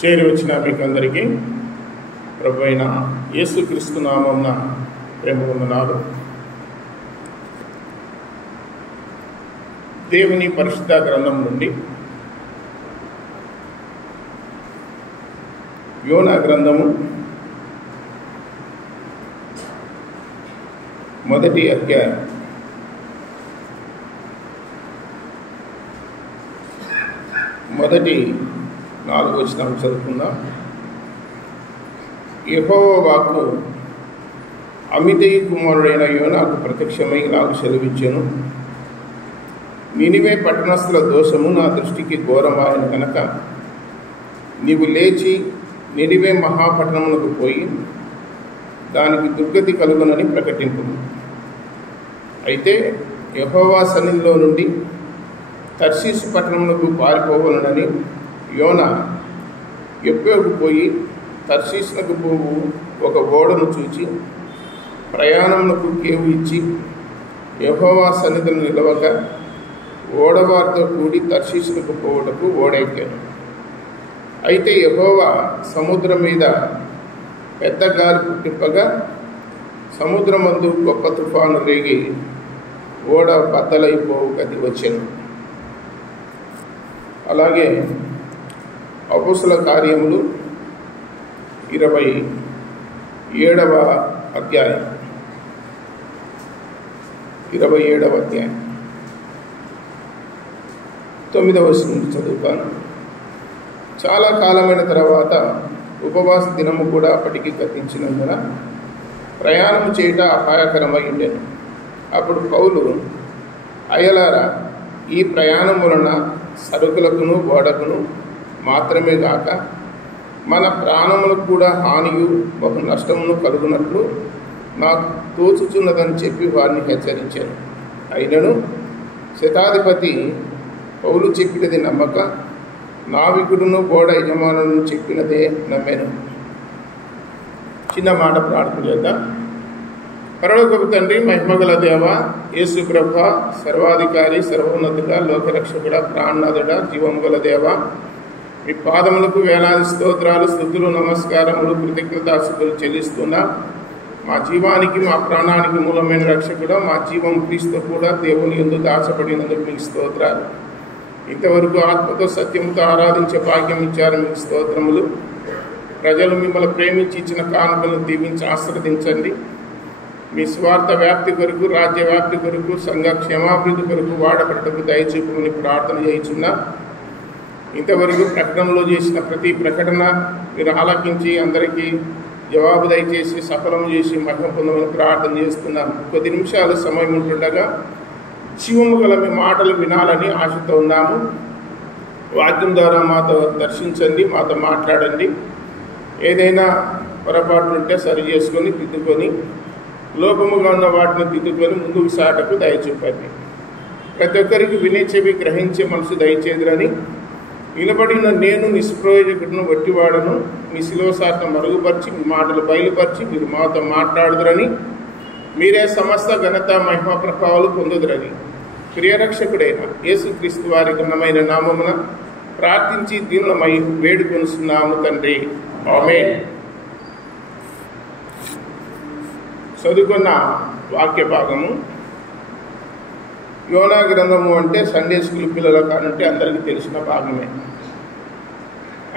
చేరి వచ్చిన మీకు అందరికీ ప్రభు అయిన యేసుక్రీస్తు నామమున ప్రేమ వందనాలు. దేవుని పరిశుద్ధ గ్రంథం నుండి యోనా గ్రంథము మొదటి అధ్యాయం మొదటి 4 వచనం చదువుకుందాం. యెహోవా వాక్కు అమిత్తయి కుమారుడైన యోనాకు ప్రత్యక్షమై ఇలాగ సెలవిచ్చెను. నినివే పట్టణస్థుల దోషము నా దృష్టికి ఘోరమాయను కనుక నీవు లేచి నినివే మహాపట్టణమునకు పోయి దానికి దుర్గతి కలుగునని ప్రకటింపు. అయితే యెహోవా సన్నిధిలో నుండి తర్షీసు పట్టణమునకు పారిపోవలనని యోనా యొప్పేకు పోయి తర్షీసునకు పోవు ఒక ఓడను చూచి ప్రయాణమునకు కేవు ఇచ్చి యెహోవా సన్నిధిలో నిలవక ఓడవారితో కూడి తర్షీసునకు పోవుటకు ఓడెక్కాను. అయితే యెహోవా సముద్రం మీద పెద్ద గాలి పుట్టింపగా సముద్రమందు గొప్ప తుఫాను రేగి ఓడ బద్దలైపోవు గది వచ్చాను. అలాగే అపోస్తుల కార్యములు 27వ అధ్యాయం 9వ వచనం చదువుతాను. చాలా కాలమైన తర్వాత ఉపవాస దినము కూడా అప్పటికి గతించినందున ప్రయాణము చేయట అపాయకరమై ఉండెను. అప్పుడు పౌలు, అయ్యలారా, ఈ ప్రయాణం వలన సరుకులకును ఓడకును మాత్రమే గాక మన ప్రాణములకు కూడా హానియు ఒక నష్టమును కలుగునట్లు నాకు తోచుచున్నదని చెప్పి వారిని హెచ్చరించాను. అయినను శతాధిపతి పౌలు చెప్పినది నమ్మక నావికుడును ఓడ యజమానులను చెప్పినదే నమ్మాను. చిన్న మాట ప్రార్థన చేద్దాం. పరలోకపు తండ్రి, మహిమగల దేవ, యేసు ప్రభ, సర్వాధికారి, సర్వోన్నతుడ, లోకరక్షకుడ, ప్రాణనాథుడ, జీవము గల దేవ, మీ పాదములకు వేలాది స్తోత్రాలు, స్తుతులు, నమస్కారములు, కృతజ్ఞతాస్తుతులు చెల్లిస్తున్నా. మా జీవానికి, మా ప్రాణానికి మూలమైన రక్షకుడ, మా జీవం క్రీస్తు కూడా దేవుని యందు దాచబడినందుకు మీకు స్తోత్రాలు. ఇంతవరకు ఆత్మతో సత్యముతో ఆరాధించే భాగ్యం ఇచ్చారు, మీకు స్తోత్రములు. ప్రజలు మిమ్మల్ని ప్రేమించి ఇచ్చిన కానుకలను దీవించి ఆశీర్వదించండి. మీ స్వార్థ వ్యాప్తి కొరకు, రాజ్య వ్యాప్తి కొరకు, సంఘ క్షేమాభివృద్ధి కొరకు వాడబడటకు దయచూపుమని ప్రార్థన చేయుచున్నా. ఇంతవరకు ప్రకటనలో చేసిన ప్రతి ప్రకటన మీరు ఆలకించి అందరికీ జవాబు దయచేసి సఫలం చేసి మహిమ పొందమని ప్రార్థన చేస్తున్నాను. కొద్ది నిమిషాలు సమయం ఉంటుండగా జీవము గల మీ మాటలు వినాలని ఆశతో ఉన్నాము. వాక్యం ద్వారా మాతో దర్శించండి, మాతో మాట్లాడండి. ఏదైనా పొరపాట్లు ఉంటే సరి చేసుకొని దిద్దుకొని, లోపముగా ఉన్న వాటిని దిద్దుకొని ముందుకు సాటకు దయచూపండి. ప్రతి ఒక్కరికి వినే చెవి గ్రహించే మనసు దయచేదురని, నిలబడిన నేను నిష్ప్రయోజకుడును వట్టివాడను, మీ శిలువ సాటను మరుగుపరిచి మీ మాటలు బయలుపరిచి మీరు మాతో మాట్లాడుదురని, మీరే సమస్త ఘనత మహిమ ప్రభావాలు పొందుదురని ప్రియరక్షకుడైన యేసుక్రీస్తు వారి ఘనమైన నామమున ప్రార్థించి దీనులమై వేడుకొనుచున్నాము తండ్రి, ఆమేన్. చదువుకున్న వాక్య భాగము యోనా గ్రంథము అంటే సండే స్కూల్ పిల్లల కానంటే అందరికీ తెలిసిన భాగమే.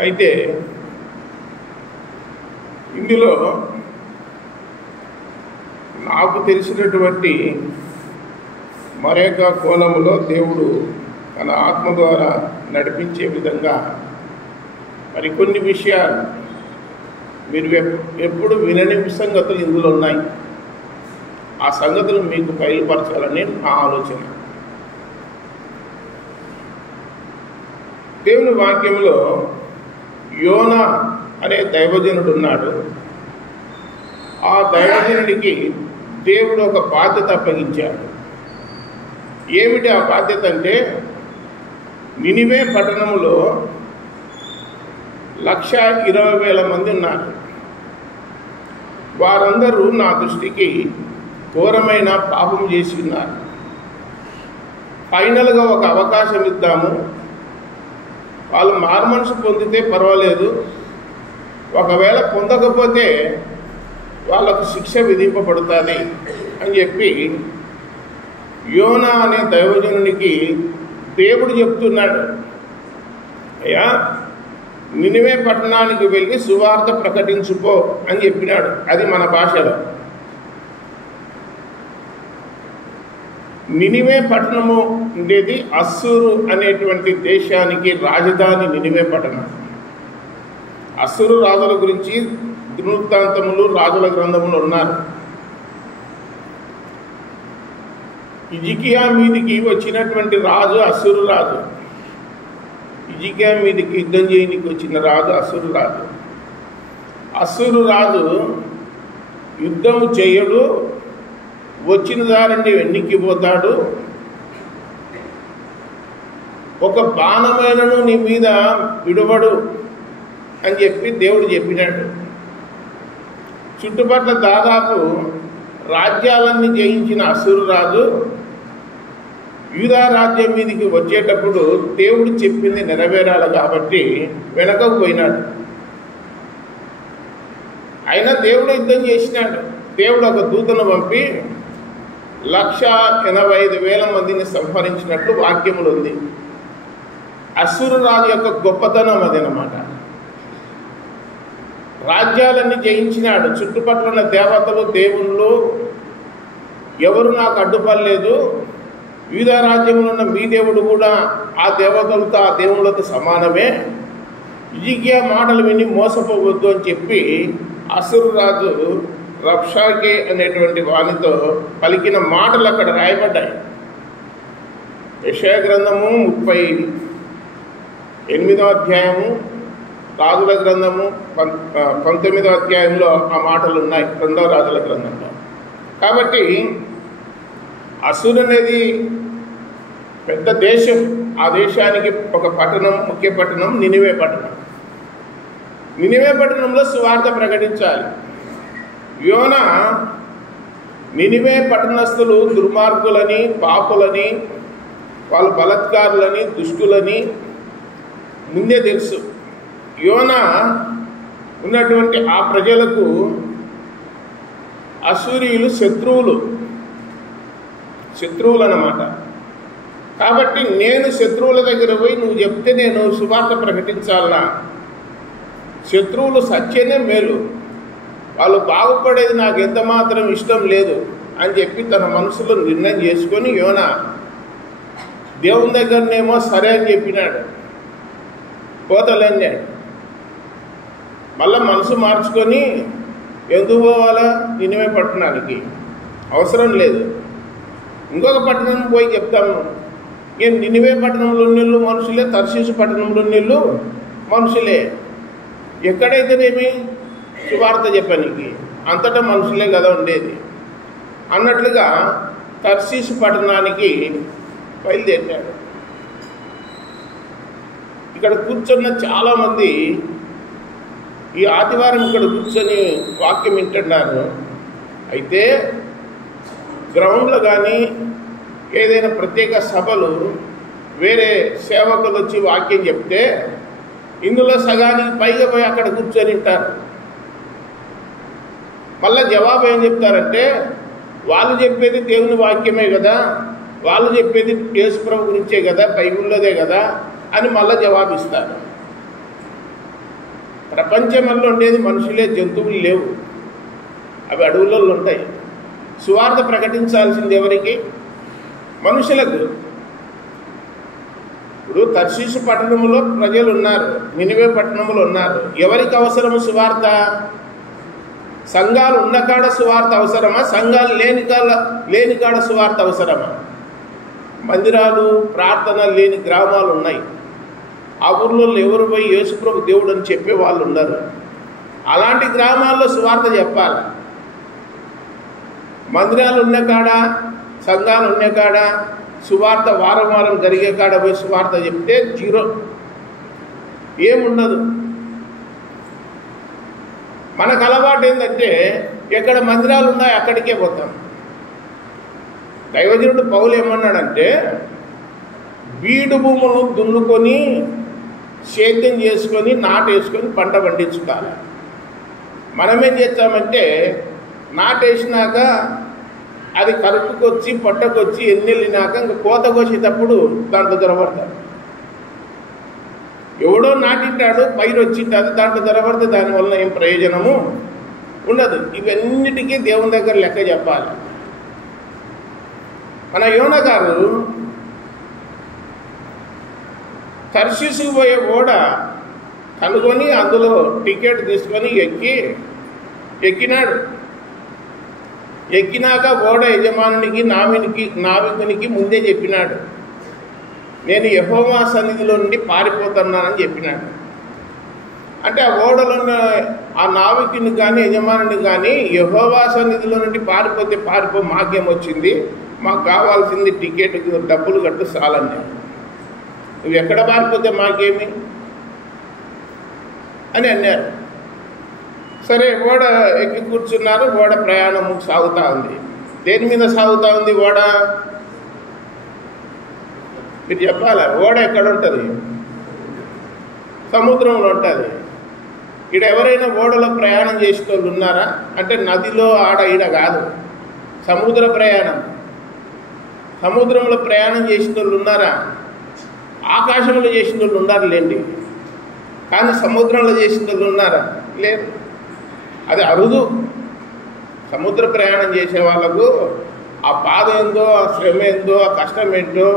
అయితే ఇందులో నాకు తెలిసినటువంటి మరొక కోణములో దేవుడు తన ఆత్మ ద్వారా నడిపించే విధంగా మరికొన్ని విషయాలు మీరు ఎప్పుడు వినని సంగతులు ఇందులో ఉన్నాయి. ఆ సంగతులు మీకు బయలుపరచాలని నా ఆలోచన. దేవుని వాక్యంలో యోనా అనే దైవజనుడు ఉన్నాడు. ఆ దైవజనుడికి దేవుడు ఒక బాధ్యత అప్పగించాడు. ఏమిటి ఆ బాధ్యత అంటే, నినివే పట్టణంలో 1,20,000 మంది ఉన్నారు. వారందరూ నా దృష్టికి ఘోరమైన పాపం చేసి ఉన్నారు. ఫైనల్గా ఒక అవకాశం ఇద్దాము, వాళ్ళు మారుమనసు పొందితే పర్వాలేదు, ఒకవేళ పొందకపోతే వాళ్ళకు శిక్ష విధింపబడుతుంది అని చెప్పి యోనా అనే దైవజనునికి దేవుడు చెప్తున్నాడు. అయ్యా, నినివే పట్టణానికి వెళ్ళి సువార్త ప్రకటించుకో అని చెప్పినాడు. అది మన భాషలో. నినివే పట్టణము ఉండేది అస్సూరు అనేటువంటి దేశానికి రాజధాని నినివే పట్టణం. అస్సూరు రాజుల గురించి దినవృత్తాంతములు, రాజుల గ్రంథములు ఉన్నారు. హిజ్కియా మీదికి వచ్చినటువంటి రాజు అస్సూరు రాజు. హిజ్కియా మీదికి యుద్ధం చేయడానికి వచ్చిన రాజు అస్సూరు రాజు. అస్సూరు రాజు యుద్ధము చేయడు, వచ్చిన దారిని వెన్నిక్కిపోతాడు. ఒక బాణమైనను నీ మీద విడవడు అని చెప్పి దేవుడు చెప్పినాడు. చుట్టుపక్కల దాదాపు రాజ్యాలన్నీ జయించిన అస్సూరు రాజు యూదా రాజ్యం మీదకి వచ్చేటప్పుడు దేవుడు చెప్పింది నెరవేరాలి కాబట్టి వెనకకు పోయినాడు. అయినా దేవుడు యుద్ధం చేసినాడు. దేవుడు ఒక దూతను పంపి 185,000 మందిని సంహరించినట్లు వాక్యములు ఉంది. అస్సూరు రాజు యొక్క గొప్పతనం అదనమాట. రాజ్యాలన్నీ జయించినాడు. చుట్టుపక్కల ఉన్న దేవతలు, దేవుళ్ళు ఎవరు నాకు అడ్డుపడలేదు, యూదా రాజ్యంలో ఉన్న మీ దేవుడు కూడా ఆ దేవతలతో, ఆ దేవుళ్ళతో సమానమే, హిజ్కియా మాటలు విని మోసపోవద్దు అని చెప్పి అస్సూరు రాజు రబ్షాకే అనేటువంటి వానితో పలికిన మాటలు అక్కడ రాయబడ్డాయి. యెషయా గ్రంథము 38వ అధ్యాయము, రాజుల గ్రంథము 19వ అధ్యాయంలో ఆ మాటలు ఉన్నాయి, 2వ రాజుల గ్రంథంలో. కాబట్టి అస్సూరు అనేది పెద్ద దేశం. ఆ దేశానికి ఒక పట్టణం, ముఖ్య పట్టణం నినివే పట్టణం. నినివే పట్టణంలో సువార్త ప్రకటించాలి. యోనా నినివే పట్టణస్థులు దుర్మార్గులని, పాపులని, వాళ్ళు బలత్కారులని, దుష్టులని ముందే తెలుసు. యోనా ఉన్నటువంటి ఆ ప్రజలకు అస్సూరీయులు శత్రువులు అన్నమాట. కాబట్టి నేను శత్రువుల దగ్గర పోయి నువ్వు చెప్తే నేను సువార్త ప్రకటించాలనా? శత్రువులు సత్యనే మేలు, వాళ్ళు బాగుపడేది నాకు ఎంత మాత్రం ఇష్టం లేదు అని చెప్పి తన మనసులో నిర్ణయం చేసుకొని యోనా దేవుని దగ్గరనేమో సరే అని చెప్పినాడు, పోతలేనాడు. మళ్ళీ మనసు మార్చుకొని ఎందుకు పోవాలా నినివే పట్టణానికి? అవసరం లేదు, ఇంకొక పట్టణం పోయి చెప్తాము. ఏం నినివే పట్టణంలో నీళ్ళు మనుషులే, తర్షీసు పట్టణంలో నీళ్ళు మనుషులే, ఎక్కడైతేనేమి సువార్త చెప్పడానికి అంతటా మనుషులే కదా ఉండేది అన్నట్లుగా తర్షీసు పట్టణానికి బయలుదేరాడు. ఇక్కడ కూర్చున్న చాలామంది ఈ ఆదివారం ఇక్కడ కూర్చొని వాక్యం వింటున్నారు. అయితే గ్రౌండ్లో కానీ ఏదైనా ప్రత్యేక సభలు వేరే సేవకులు వచ్చి వాక్యం చెప్తే ఇందులో సగానికి పైగా పోయి అక్కడ కూర్చొని ఉంటారు. మళ్ళీ జవాబు ఏం చెప్తారంటే, వాళ్ళు చెప్పేది దేవుని వాక్యమే కదా, వాళ్ళు చెప్పేది యేసుప్రభు గురించే కదా, బైబిల్లోదే కదా అని మళ్ళీ జవాబిస్తారు. ప్రపంచంలో ఉండేది మనుషులే, జంతువులు లేవు, అవి అడవులలో ఉంటాయి. సువార్త ప్రకటించాల్సింది ఎవరికి? మనుషులకు. ఇప్పుడు తర్షీసు పట్టణంలో ప్రజలు ఉన్నారు, నినివే పట్టణంలో ఉన్నారు. ఎవరికి అవసరము సువార్త? సంఘాలు ఉన్న కాడ సువార్త అవసరమా? సంఘాలు లేని కాడ సువార్త అవసరమా? మందిరాలు, ప్రార్థనలు లేని గ్రామాలు ఉన్నాయి. ఆ ఊర్లో ఎవరు పోయి యేసుప్రభు దేవుడు అని చెప్పే వాళ్ళు ఉన్నారు. అలాంటి గ్రామాల్లో సువార్త చెప్పాలి. మందిరాలు ఉన్న కాడ, సంఘాలు ఉన్న కాడ సువార్త వారం వారం జరిగే కాడ పోయి సువార్త చెప్తే జీరో, ఏముండదు. మనకు అలవాటు ఏంటంటే ఎక్కడ మందిరాలు ఉన్నాయి అక్కడికే పోతాం. దైవజనుడు పౌలు ఏమన్నాడంటే, బీడు భూములను దున్నుకొని సేద్యం చేసుకొని నాటేసుకొని పంట పండించుకోవాలి. మనమేం చేస్తామంటే నాటేసినాక అది కరుపుకొచ్చి పొట్టకొచ్చి ఎన్నెళ్ళినాక ఇంకా కోత కోసేటప్పుడు దాంట్లో దొరబడతాడు. ఎవడో నాటింటాడు, పైరు వచ్చింటాడు, దాంట్లో దొరబడితే దానివల్ల ఏం ప్రయోజనము ఉండదు. ఇవన్నిటికీ దేవుని దగ్గర లెక్క చెప్పాలి. మన యోనా గారు తర్షీసుకు పోయే ఓడ కనుగొని అందులో టికెట్ తీసుకొని ఎక్కినాడు. ఎక్కినాక ఓడ యజమానునికి నావికునికి ముందే చెప్పినాడు, నేను యెహోవా సన్నిధిలో నుండి పారిపోతున్నానని చెప్పినాడు. అంటే ఆ ఓడలో ఆ నావికుని కానీ యజమానుని కానీ యెహోవా సన్నిధిలో నుండి పారిపో, మాకేమొచ్చింది, మాకు కావాల్సింది టికెట్ డబ్బులు కట్టు చాలన్నాడు. నువ్వు ఎక్కడ పారిపోతే మాకేమి అని అన్నారు. సరే, ఓడ ఎక్కి కూర్చున్నారు. ఓడ ప్రయాణం సాగుతూ ఉంది. దేని మీద సాగుతూ ఉంది ఓడ? మీరు చెప్పాలా? ఓడ ఎక్కడ ఉంటుంది? సముద్రంలో ఉంటుంది. ఇక్కడ ఎవరైనా ఓడలో ప్రయాణం చేసే వాళ్ళు ఉన్నారా అంటే నదిలో ఆడ ఈడ కాదు, సముద్ర ప్రయాణం. సముద్రంలో ప్రయాణం చేసిన వాళ్ళు ఉన్నారా? ఆకాశంలో చేసిన వాళ్ళు ఉన్నారు లేండి, కానీ సముద్రంలో చేసిన వాళ్ళు ఉన్నారా? లేదు. అది అరుదు. సముద్ర ప్రయాణం చేసే వాళ్ళకు ఆ బాధ ఏందో, ఆ శ్రమ ఏందో, ఆ కష్టం ఏంటో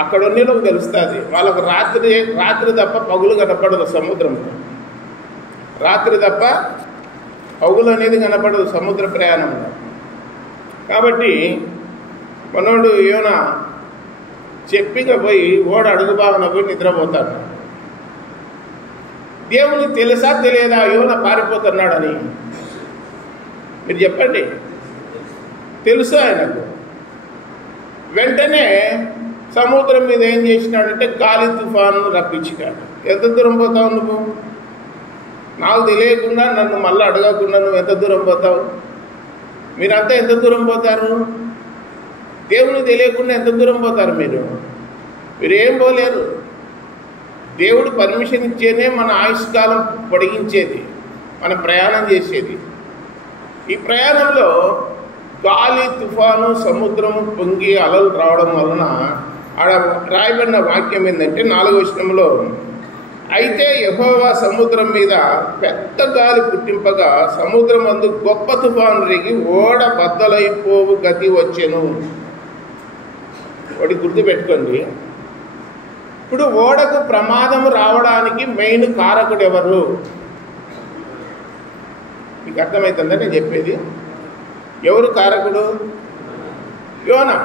అక్కడ ఉన్నోళ్ళకు తెలుస్తుంది. వాళ్ళకు రాత్రి తప్ప పగులు కనపడదు సముద్రంలో. రాత్రి తప్ప పగులు అనేది కనపడదు సముద్ర ప్రయాణంలో. కాబట్టి మనోడు యోనా చెప్పిగా పోయి ఓడ అడుగు భాగన పోయి నిద్రపోతాడు. దేవునికి తెలుసా తెలియదా యోనా పారిపోతున్నాడని? మీరు చెప్పండి. తెలుసు ఆయనకు. వెంటనే సముద్రం మీద ఏం చేసినాడంటే గాలి తుఫాను రప్పించినాడు. ఎంత దూరం పోతావు నువ్వు? నాకు తెలియకుండా నన్ను మళ్ళీ అడగకుండా నువ్వు ఎంత దూరం పోతావు? మీరంతా ఎంత దూరం పోతారు? దేవునికి తెలియకుండా ఎంత దూరం పోతారు మీరు? మీరేం పోలేరు. దేవుడు పర్మిషన్ ఇచ్చేనే మన ఆయుష్కాలం పొడిగించేది, మన ప్రయాణం చేసేది. ఈ ప్రయాణంలో గాలి తుఫాను, సముద్రం పొంగి అలలు రావడం వలన ఆడ రాయబడిన వాక్యం ఏంటంటే 4వ వచనంలో, అయితే యెహోవా సముద్రం మీద పెద్ద గాలి పుట్టింపగా సముద్రం అందు గొప్ప తుఫాను రేగి ఓడ బద్దలైపోవు గతి వచ్చెను. ఒకటి గుర్తుపెట్టుకోండి. ఇప్పుడు ఓడకు ప్రమాదం రావడానికి మెయిన్ కారకుడు ఎవరు? మీకు అర్థమవుతుందా నేను చెప్పేది? ఎవరు కారకుడు? యోనా.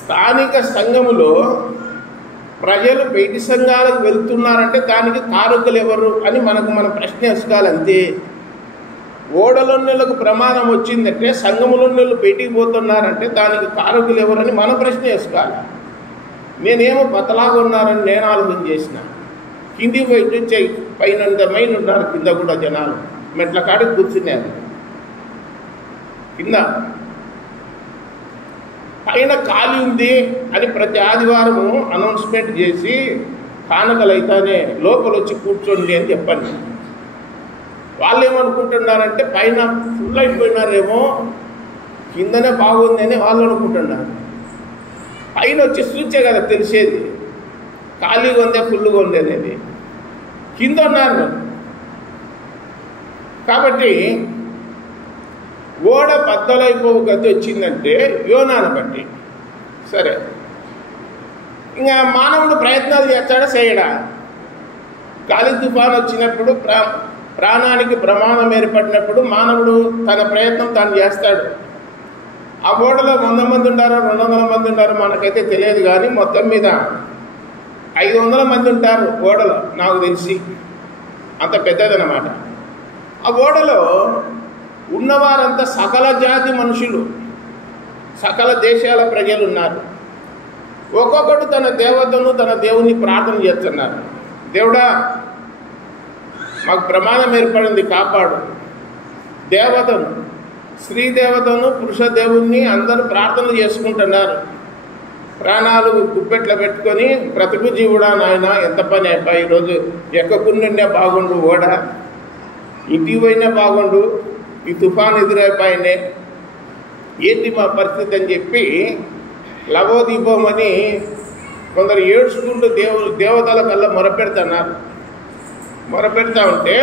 స్థానిక సంఘములో ప్రజలు బయటి సంఘాలకు వెళ్తున్నారంటే దానికి కారకులు ఎవరు అని మనం ప్రశ్న వేసుకోవాలి అంతే. ఓడలోళ్ళకు ప్రమాదం వచ్చిందంటే సంఘములోళ్ళు బయటికి పోతున్నారంటే దానికి కారకులు ఎవరని మనం ప్రశ్న వేసుకోవాలి. నేనేమో బతలాగా ఉన్నారని నేను ఆలోచన చేసిన. కిందికి పోయి చూచే పైనంత మైన్ ఉన్నారు, కింద కూడా జనాలు మెట్ల కాడికి కూర్చున్నారు. కింద పైన ఖాళీ ఉంది అని ప్రతి ఆదివారము అనౌన్స్మెంట్ చేసి కానుకలు అయితేనే లోపల వచ్చి కూర్చోండి అని చెప్పండి. వాళ్ళు ఏమనుకుంటున్నారంటే పైన ఫుల్ అయిపోయినారేమో, కిందనే బాగుంది అని వాళ్ళు అనుకుంటున్నారు. పైన వచ్చి చూచే కదా తెలిసేది ఖాళీగా ఉందే ఫుల్గా ఉంది అనేది. కింద ఉన్నారు కాబట్టి ఓడ బద్దలైపోవు గతి వచ్చిందంటే యోనాను బట్టి. సరే, ఇంకా మానవుడు ప్రయత్నాలు చేస్తాడా చేయడా? గాలి తుఫాను వచ్చినప్పుడు ప్రాణానికి ప్రమాదం ఏర్పడినప్పుడు మానవుడు తన ప్రయత్నం తాను చేస్తాడు. ఆ ఓడలో 100 మంది ఉంటారో 200 మంది ఉంటారో మనకైతే తెలియదు, కానీ మొత్తం మీద 500 మంది ఉంటారు ఓడలో నాకు తెలిసి. అంత పెద్దదన్నమాట. ఆ ఓడలో ఉన్నవారంతా సకల జాతి మనుషులు, సకల దేశాల ప్రజలు ఉన్నారు. ఒక్కొక్కడు తన దేవతను తన దేవుని ప్రార్థన చేస్తున్నారు. దేవుడా, మాకు ప్రమాదం ఏర్పడింది, కాపాడు. దేవతను, స్త్రీ దేవతను, పురుష దేవుణ్ణి అందరూ ప్రార్థనలు చేసుకుంటున్నారు. ప్రాణాలు గుప్పెట్లో పెట్టుకొని బ్రతుకు జీవుడా నాయన ఎంత పని అయిపోయి ఈరోజు ఎక్కకుండా బాగుండు ఓడ, ఇంటికి పోయినా బాగుండు, ఈ తుఫాను ఎదురైపోయినే, ఏంటి మా పరిస్థితి అని చెప్పి లవోదీపమని కొందరు ఏడ్చుకుంటూ దేవతల కల్లా మొరపెడుతున్నారు. మొరపెడతా ఉంటే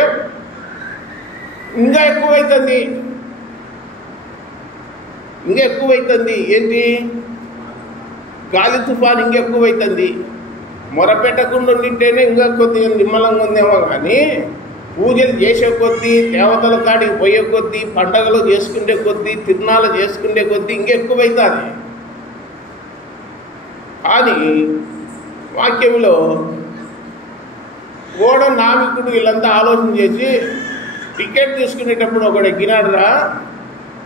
ఇంకా ఎక్కువైతుంది. ఏంటి? గాలి తుఫాను ఇంకెక్కువైతుంది. మొరపెట్టకుండా ఉండింటేనే ఇంకా కొద్దిగా నిమ్మలంగా ఉందేమో, కానీ పూజలు చేసే కొద్దీ, దేవతల కాడికి పోయే కొద్దీ, పండగలు చేసుకునే కొద్దీ, తిరునాళ్ళు చేసుకునే కొద్దీ ఇంకెక్కువైతుంది. కానీ వాక్యంలో ఓడ నావికుడు వీళ్ళంతా ఆలోచన చేసి టికెట్ తీసుకునేటప్పుడు ఒకడు ఎక్కినాడురా,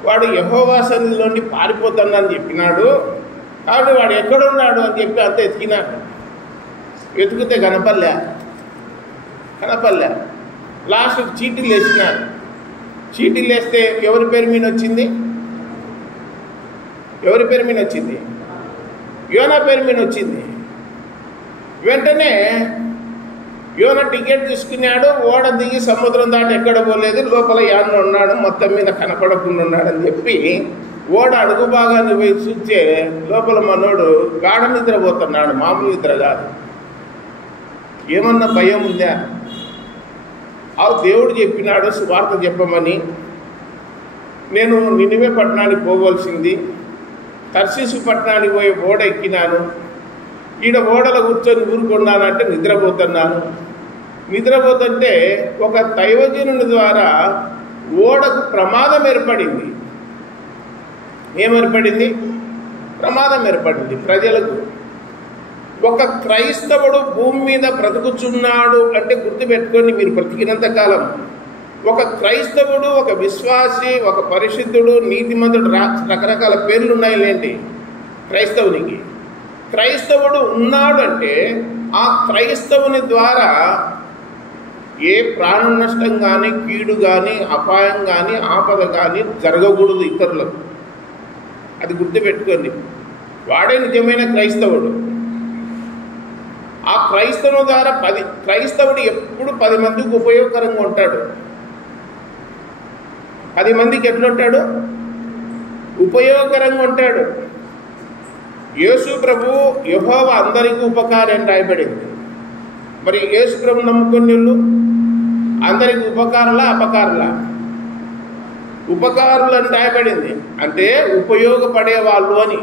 వాడు యెహోవా సన్నిధిలోండి పారిపోతానని చెప్పినాడు, కాబట్టి వాడు ఎక్కడున్నాడు అని చెప్పి అంత ఎతికినాడు. వెతికితే కనపల్లే. లాస్ట్కి చీటీలు వేసినాడు. చీటీలు వేస్తే ఎవరి పేరు మీద వచ్చింది? యోనా పేరు మీద వచ్చింది. వెంటనే యోనా టికెట్ తీసుకున్నాడు, ఓడ దిగి సముద్రం దాటి ఎక్కడ పోలేదు, లోపల యాన్న ఉన్నాడు, మొత్తం మీద కనపడకుండా ఉన్నాడని చెప్పి ఓడ అడుగు భాగాన్ని పోయి చూస్తే లోపల మనోడు గాఢ నిద్రపోతున్నాడు, మామూలు నిద్ర కాదు. ఏమన్నా భయం ఉందా? దేవుడు చెప్పినాడు సువార్త చెప్పమని. నేను నినివే పట్టణానికి పోవలసింది, తర్షీసు పట్టణానికి పోయి ఓడ ఎక్కినాను. ఈడ ఓడలో కూర్చొని ఊరుకున్నానంటే నిద్రపోతుంటే ఒక దైవజనుని ద్వారా ఓడకు ప్రమాదం ఏర్పడింది. ఏమేర్పడింది? ప్రమాదం ఏర్పడింది ప్రజలకు. ఒక క్రైస్తవుడు భూమి మీద బ్రతుకుచున్నాడు అంటే గుర్తుపెట్టుకొని మీరు బ్రతికినంత కాలం ఒక క్రైస్తవుడు, ఒక విశ్వాసి, ఒక పరిశుద్ధుడు, నీతిమంతుడు, రకరకాల పేర్లు ఉన్నాయిలేంటి క్రైస్తవునికి. క్రైస్తవుడు ఉన్నాడు అంటే ఆ క్రైస్తవుని ద్వారా ఏ ప్రాణ నష్టం కానీ, కీడు కానీ, అపాయం కానీ, ఆపద కానీ జరగకూడదు ఇతరులకు. అది గుర్తుపెట్టుకోండి. వాడే నిజమైన క్రైస్తవుడు. ఆ క్రైస్తవుని ద్వారా క్రైస్తవుడు ఎప్పుడు 10 మందికి ఉపయోగకరంగా ఉంటాడు. 10 మందికి ఎట్లుంటాడు? ఉపయోగకరంగా ఉంటాడు. యేసు ప్రభు యెహోవా అందరికీ ఉపకారి అని రాయబడింది. మరి యేసు ప్రభు నమ్ముకునే వాళ్ళు అందరికి ఉపకారులా అపకారులా? ఉపకారులు అని రాయబడింది, అంటే ఉపయోగపడే వాళ్ళు అని.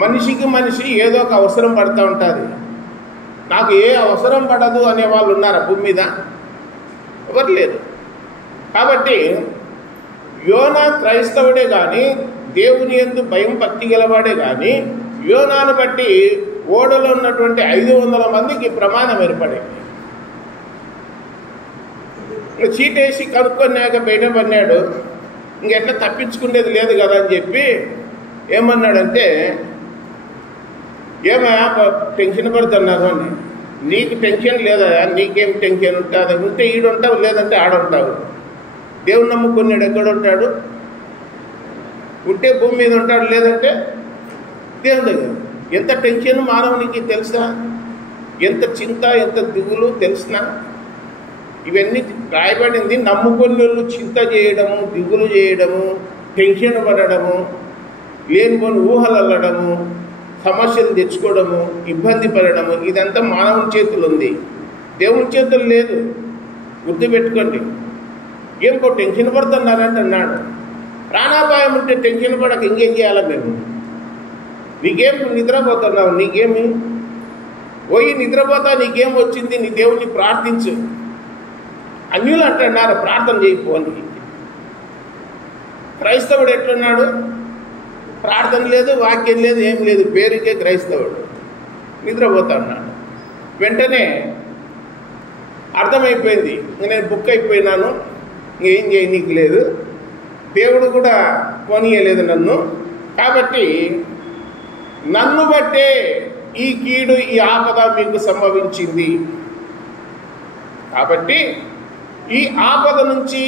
మనిషికి మనిషి ఏదో ఒక అవసరం పడుతూ ఉంటుంది. నాకు ఏ అవసరం పడదు అనే వాళ్ళు ఉన్నారా భూమి మీద? ఎవరు లేరు. కాబట్టి యోనా క్రైస్తవుడే కానీ, దేవుని యందు భయం భక్తి గలవాడే కానీ, యోనాను బట్టి ఓడలో ఉన్నటువంటి 500 మందికి ప్రమాదం ఏర్పడింది. చీటేసి కనుక్కొన్నాక బయట పడినాడు. ఇంకెట్లా తప్పించుకునేది లేదు కదా అని చెప్పి ఏమన్నాడంటే, ఏమయ్యా టెన్షన్ పడుతున్నారు అని. నీకు టెన్షన్ లేదా? నీకేం టెన్షన్ ఉంటుంది? ఉంటే ఈడుంటావు, లేదంటే ఆడుంటావు. దేవుని నమ్ముకున్నాడు ఎక్కడుంటాడు? ఉంటే భూమి మీద ఉంటాడు, లేదంటే దేవుని దగ్గర. ఎంత టెన్షన్ మానవునికి తెలుసా? ఎంత చింత, ఎంత దిగులు తెలిసినా? ఇవన్నీ రాయబడింది. నమ్ముకున్న చింత చేయడము, దిగులు చేయడము, టెన్షన్ పడడము, లేనిపోని ఊహలు అల్లడము, సమస్యలు తెచ్చుకోవడము, ఇబ్బంది పడడము, ఇదంతా మానవుని చేతులు ఉంది, దేవుని చేతులు లేదు. గుర్తుపెట్టుకోండి. ఏం టెన్షన్ పడుతున్నారంటే అన్నాడు. ప్రాణాపాయం ఉంటే టెన్షన్ పడక ఇంకేం చేయాలా మేము? నీకేం నిద్రపోతున్నావు? నీకేమి పోయి నిద్రపోతా, నీకేం వచ్చింది? నీ దేవుని ప్రార్థించు. అన్యులు అంటున్నారు ప్రార్థన చేయకపోని. క్రైస్తవుడు ఎట్లున్నాడు? ప్రార్థన లేదు, వాక్యం లేదు, ఏం లేదు, పేరుకే క్రైస్తవుడు. నిద్రపోతా ఉన్నాడు. వెంటనే అర్థమైపోయింది, నేను బుక్ అయిపోయినాను, ఇంకేం చేయనీకి లేదు, దేవుడు కూడా పోనీయలేదు నన్ను, కాబట్టి నన్ను బట్టే ఈ కీడు, ఈ ఆపద మీకు సంభవించింది. కాబట్టి ఈ ఆపద నుంచి,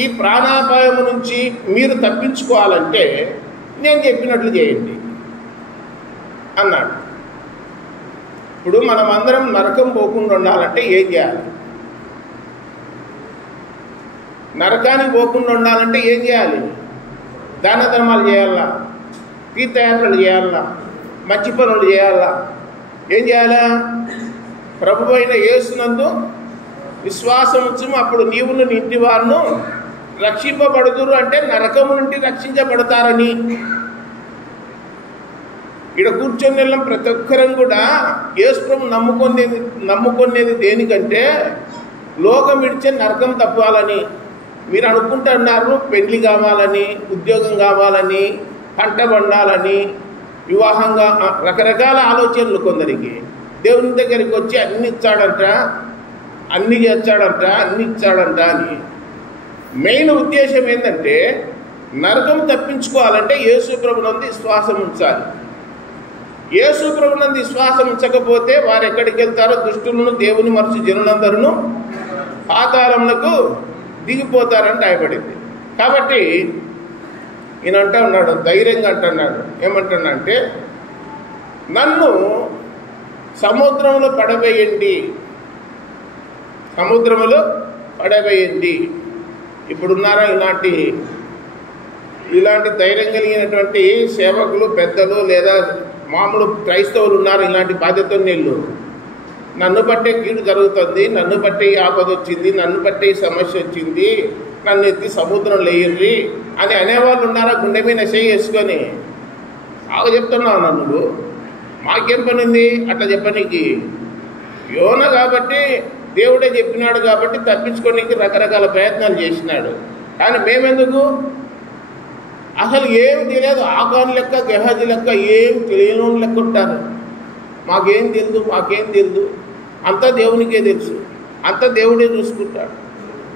ఈ ప్రాణాపాయము నుంచి మీరు తప్పించుకోవాలంటే నేను చెప్పినట్లు చేయండి అన్నాడు. ఇప్పుడు మనం అందరం నరకం పోకుండా ఉండాలంటే ఏం చేయాలి? నరకానికి పోకుండా ఉండాలంటే ఏం చేయాలి? దాన ధర్మాలు చేయాలా, తీర్థయాత్రలు చేయాలా, మంచి పనులు చేయాలా. ఏం చేయాలా? ప్రభు అయిన యేసునందు విశ్వాసం ఉంచు, అప్పుడు నీవును నీ ఇంటి వారును రక్షింపబడుదురు. అంటే నరకము నుండి రక్షించబడతారని. ఇక్కడ కూర్చొని వెళ్ళం ప్రతి ఒక్కరం కూడా యేసు ప్రభు నమ్ముకునేది దేనికంటే లోకం విడిచే నరకం తప్పాలని. మీరు అనుకుంటున్నారు పెళ్లి కావాలని, ఉద్యోగం కావాలని, పంట పండాలని, వివాహంగా, రకరకాల ఆలోచనలు కొందరికి. దేవుని దగ్గరికి వచ్చి అన్ని ఇచ్చాడంట, అన్ని చేస్తాడంట, అన్ని ఇచ్చాడంట అని. మెయిన్ ఉద్దేశం ఏంటంటే నరకం తప్పించుకోవాలంటే యేసు ప్రభునందు విశ్వాసం ఉంచాలి. యేసు ప్రభునందు విశ్వాసం ఉంచకపోతే వారు ఎక్కడికి వెళ్తారో? దుష్టులను దేవుని మరచి జనులందరూ పాతాళములకు దిగిపోతారని రాయబడింది. కాబట్టి ఈయన అంటున్నాడు, ధైర్యంగా అంటున్నాడు, ఏమంటున్నాడంటే నన్ను సముద్రంలో పడవేయండి, సముద్రంలో పడవేయండి. ఇప్పుడున్నారా ఇలాంటి ధైర్యం కలిగినటువంటి సేవకులు, పెద్దలు, లేదా మామూలు క్రైస్తవులు ఉన్నారు? ఇలాంటి బాధ్యతలు నీళ్ళు నన్ను బట్టే కీడు జరుగుతుంది, నన్ను బట్టే ఆపద వచ్చింది, నన్ను బట్టే సమస్య వచ్చింది, నన్ను ఎత్తి సముద్రంలో వేయండి అని అనేవాళ్ళు ఉన్నారా? గుండె మీద చేసుకొని చెప్తున్నావు నువ్వు, మాకేం పనింది అట్లా చెప్పనీకి? యోన కాబట్టి దేవుడే చెప్పినాడు కాబట్టి తప్పించుకోనికి రకరకాల ప్రయత్నాలు చేసినాడు. కానీ మేమెందుకు? అసలు ఏం తెలియదు, ఆకాన్ లెక్క, గెహాజీ లెక్క, ఏం తెలియని లెక్క ఉంటారు. మాకేం తెలియదు, అంతా దేవునికే తెలుసు, అంతా దేవుడే చూసుకుంటాడు.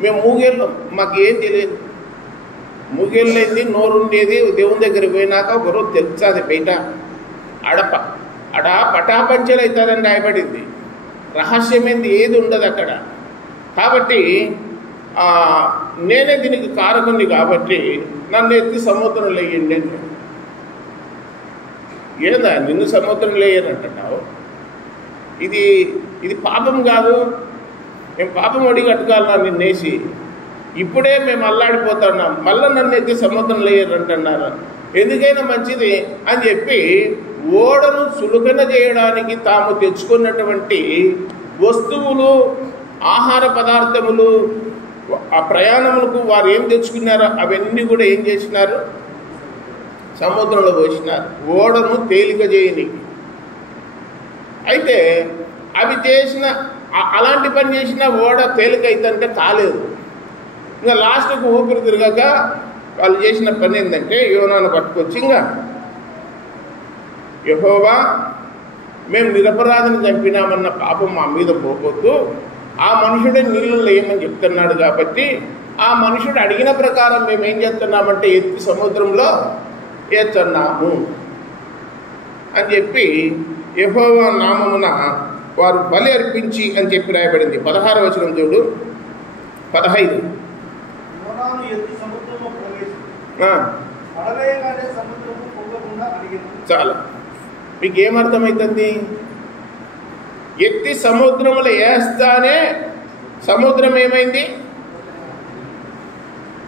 మేము మూగేళ్ళం, మాకేం తెలియదు. మూగేళ్ళైంది నోరుండేది దేవుని దగ్గరికి పోయినాక ఒకరోజు తెలుస్తుంది బయట. అడ పటాపంచలు అవుతుందని రాయబడింది. రహస్యమైంది ఏది ఉండదు అక్కడ. కాబట్టి నేనే దీనికి కారకుని కాబట్టి నన్ను ఎత్తి సముద్రంలో వేయండి అని. ఏదా నిన్ను సముద్రంలో వేయనంటున్నావు? ఇది పాపం కాదు. మేము పాపం అడిగి కట్టుకోవాలన్నా నిన్నేసి, ఇప్పుడే మేము అల్లాడిపోతున్నాం, మళ్ళీ నన్ను ఎత్తి సముద్రంలో వేయరంటున్నారు. ఎందుకైనా మంచిది అని చెప్పి ఓడను చులకన చేయడానికి తాము తెచ్చుకున్నటువంటి వస్తువులు, ఆహార పదార్థములు, ఆ ప్రయాణములకు వారు ఏం తెచ్చుకున్నారో అవన్నీ కూడా ఏం చేసినారు? సముద్రంలో పోసినారు, ఓడను తేలిక చేయని. అయితే అవి చేసిన అలాంటి పని చేసిన ఓడ తేలిక అవుతుందంటే కాలేదు. ఇంకా లాస్ట్కు ఊపిరి తిరగక వాళ్ళు చేసిన పని ఏంటంటే యోనాను పట్టుకొచ్చి, ఇంకా యెహోవా మేము నిరపరాధిని చంపినామన్న పాపం మా మీద పోవద్దు, ఆ మనుషుడే నీళ్ళలో ఏమని చెప్తున్నాడు కాబట్టి ఆ మనుషుడు అడిగిన ప్రకారం మేము ఏం చేస్తున్నామంటే ఎత్తి సముద్రంలో ఏస్తున్నాము అని చెప్పి యెహోవా నామమున వారు బలి అర్పించి అని చెప్పి రాయబడింది. 16వ వచనం చూడు, 15. చాలా మీకు ఏమర్థమవుతుంది? ఎత్తి సముద్రంలో వేస్తానే సముద్రం ఏమైంది?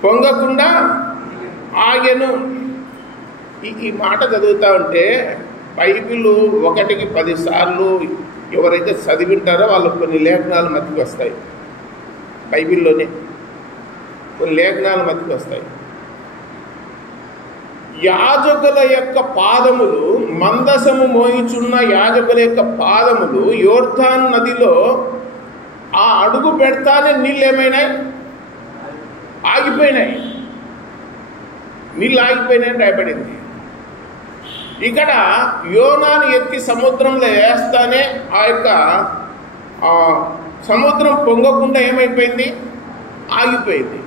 పొంగకుండా ఆగెను. ఈ మాట చదువుతూ ఉంటే బైబిల్ 1కి 10 సార్లు ఎవరైతే చదివింటారో వాళ్ళకు కొన్ని లేఖనాలు మధ్యకి వస్తాయి. బైబిల్లోనే కొన్ని లేఖనాలు మధ్యకి వస్తాయి. యాజకుల యొక్క పాదములు, మందసము మోయిచున్న యాజకుల యొక్క పాదములు యోర్దాను నదిలో ఆ అడుగు పెడతానే నీళ్ళు ఏమైనాయి? ఆగిపోయినాయి. నీళ్ళు ఆగిపోయినాయని రాయబడింది. ఇక్కడ యోనాను ఎత్తి సముద్రంలో వేస్తానే ఆ యొక్క సముద్రం పొంగకుండా ఏమైపోయింది? ఆగిపోయింది.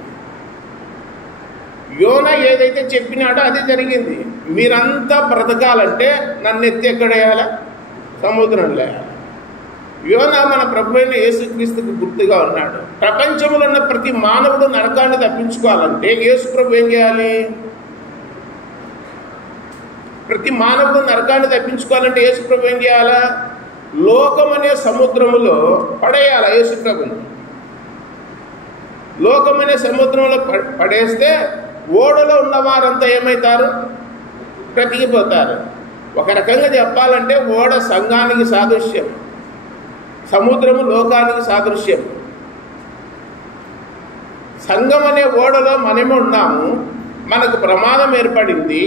యోనా ఏదైతే చెప్పినాడో అదే జరిగింది. మీరంతా బ్రతకాలంటే నన్ను ఎత్తి ఎక్కడ వేయాలి? సముద్రంలో వేయాలి. యోనా మన ప్రభు అయిన యేసుక్రీస్తుకు గుర్తుగా ఉన్నాడు. ప్రపంచంలో ఉన్న ప్రతి మానవుడు నరకాన్ని తప్పించుకోవాలంటే యేసు ప్రభు ఏం చేయాలి? ప్రతి మానవుడు నరకాన్ని తప్పించుకోవాలంటే యేసుప్రభు ఏం చేయాలా? లోకం అనే సముద్రములో పడేయాలి యేసుప్రభుని. లోకం అనే సముద్రంలో పడేస్తే ఓడలో ఉన్న వారంతా ఏమవుతారు? బ్రతికిపోతారు. ఒక రకంగా చెప్పాలంటే ఓడ సంఘానికి సాదృశ్యం, సముద్రము లోకానికి సాదృశ్యం. సంఘం అనే ఓడలో మనమే ఉన్నాము, మనకు ప్రమాదం ఏర్పడింది.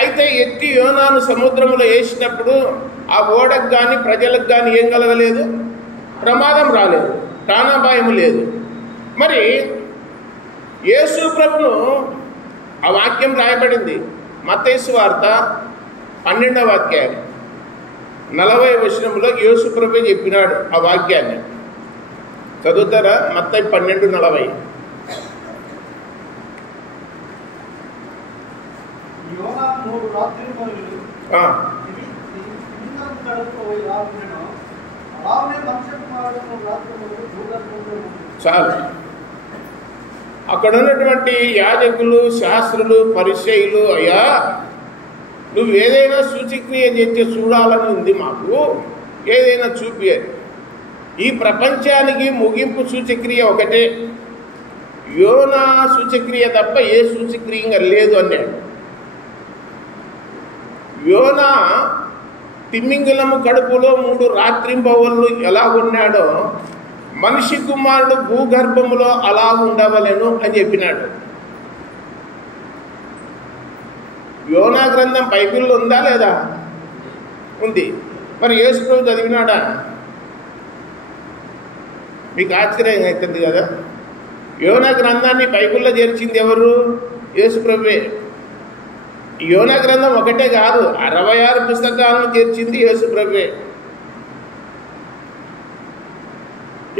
అయితే ఎత్తి యోనాను సముద్రంలో వేసినప్పుడు ఆ ఓడకు కానీ ప్రజలకు కానీ ఏం కలగలేదు? ప్రమాదం రాలేదు, ప్రాణాపాయం లేదు. మరి యేసు ప్రభును ఆ వాక్యం రాయబడింది మత్తయి సువార్త 12వ అధ్యాయం 40వ వచనంలో యేసు ప్రభు చెప్పినాడు ఆ వాక్యాన్ని. చదువుతారా? మత్తయి 12:40. చాలు. అక్కడ ఉన్నటువంటి యాజకులు, శాస్త్రులు, పరిసయ్యులు, అయ్యా నువ్వు ఏదైనా సూచక్రియ చేస్తే చూడాలని ఉంది మాకు, ఏదైనా చూపి. ఈ ప్రపంచానికి ముగింపు సూచక్రియ ఒకటే, యోనా సూచక్రియ తప్ప ఏ సూచక్రియ లేదు అన్నాడు. యోనా తిమ్మింగలము కడుపులో 3 రాత్రింబవళ్ళు ఎలా ఉన్నాడో మనిషి కుమారుడు భూగర్భములో అలా ఉండవలెను అని చెప్పినాడు. యోనా గ్రంథం బైబిల్లో ఉందా లేదా? ఉంది. మరి యేసు ప్రభు చదివినాడా? మీకు ఆశ్చర్యం అవుతుంది కదా. యోనా గ్రంథాన్ని బైబిల్లో చేర్చింది ఎవరు? యేసు ప్రభువే. యోనా గ్రంథం ఒకటే కాదు, 66 పుస్తకాలను చేర్చింది యేసు ప్రభువే.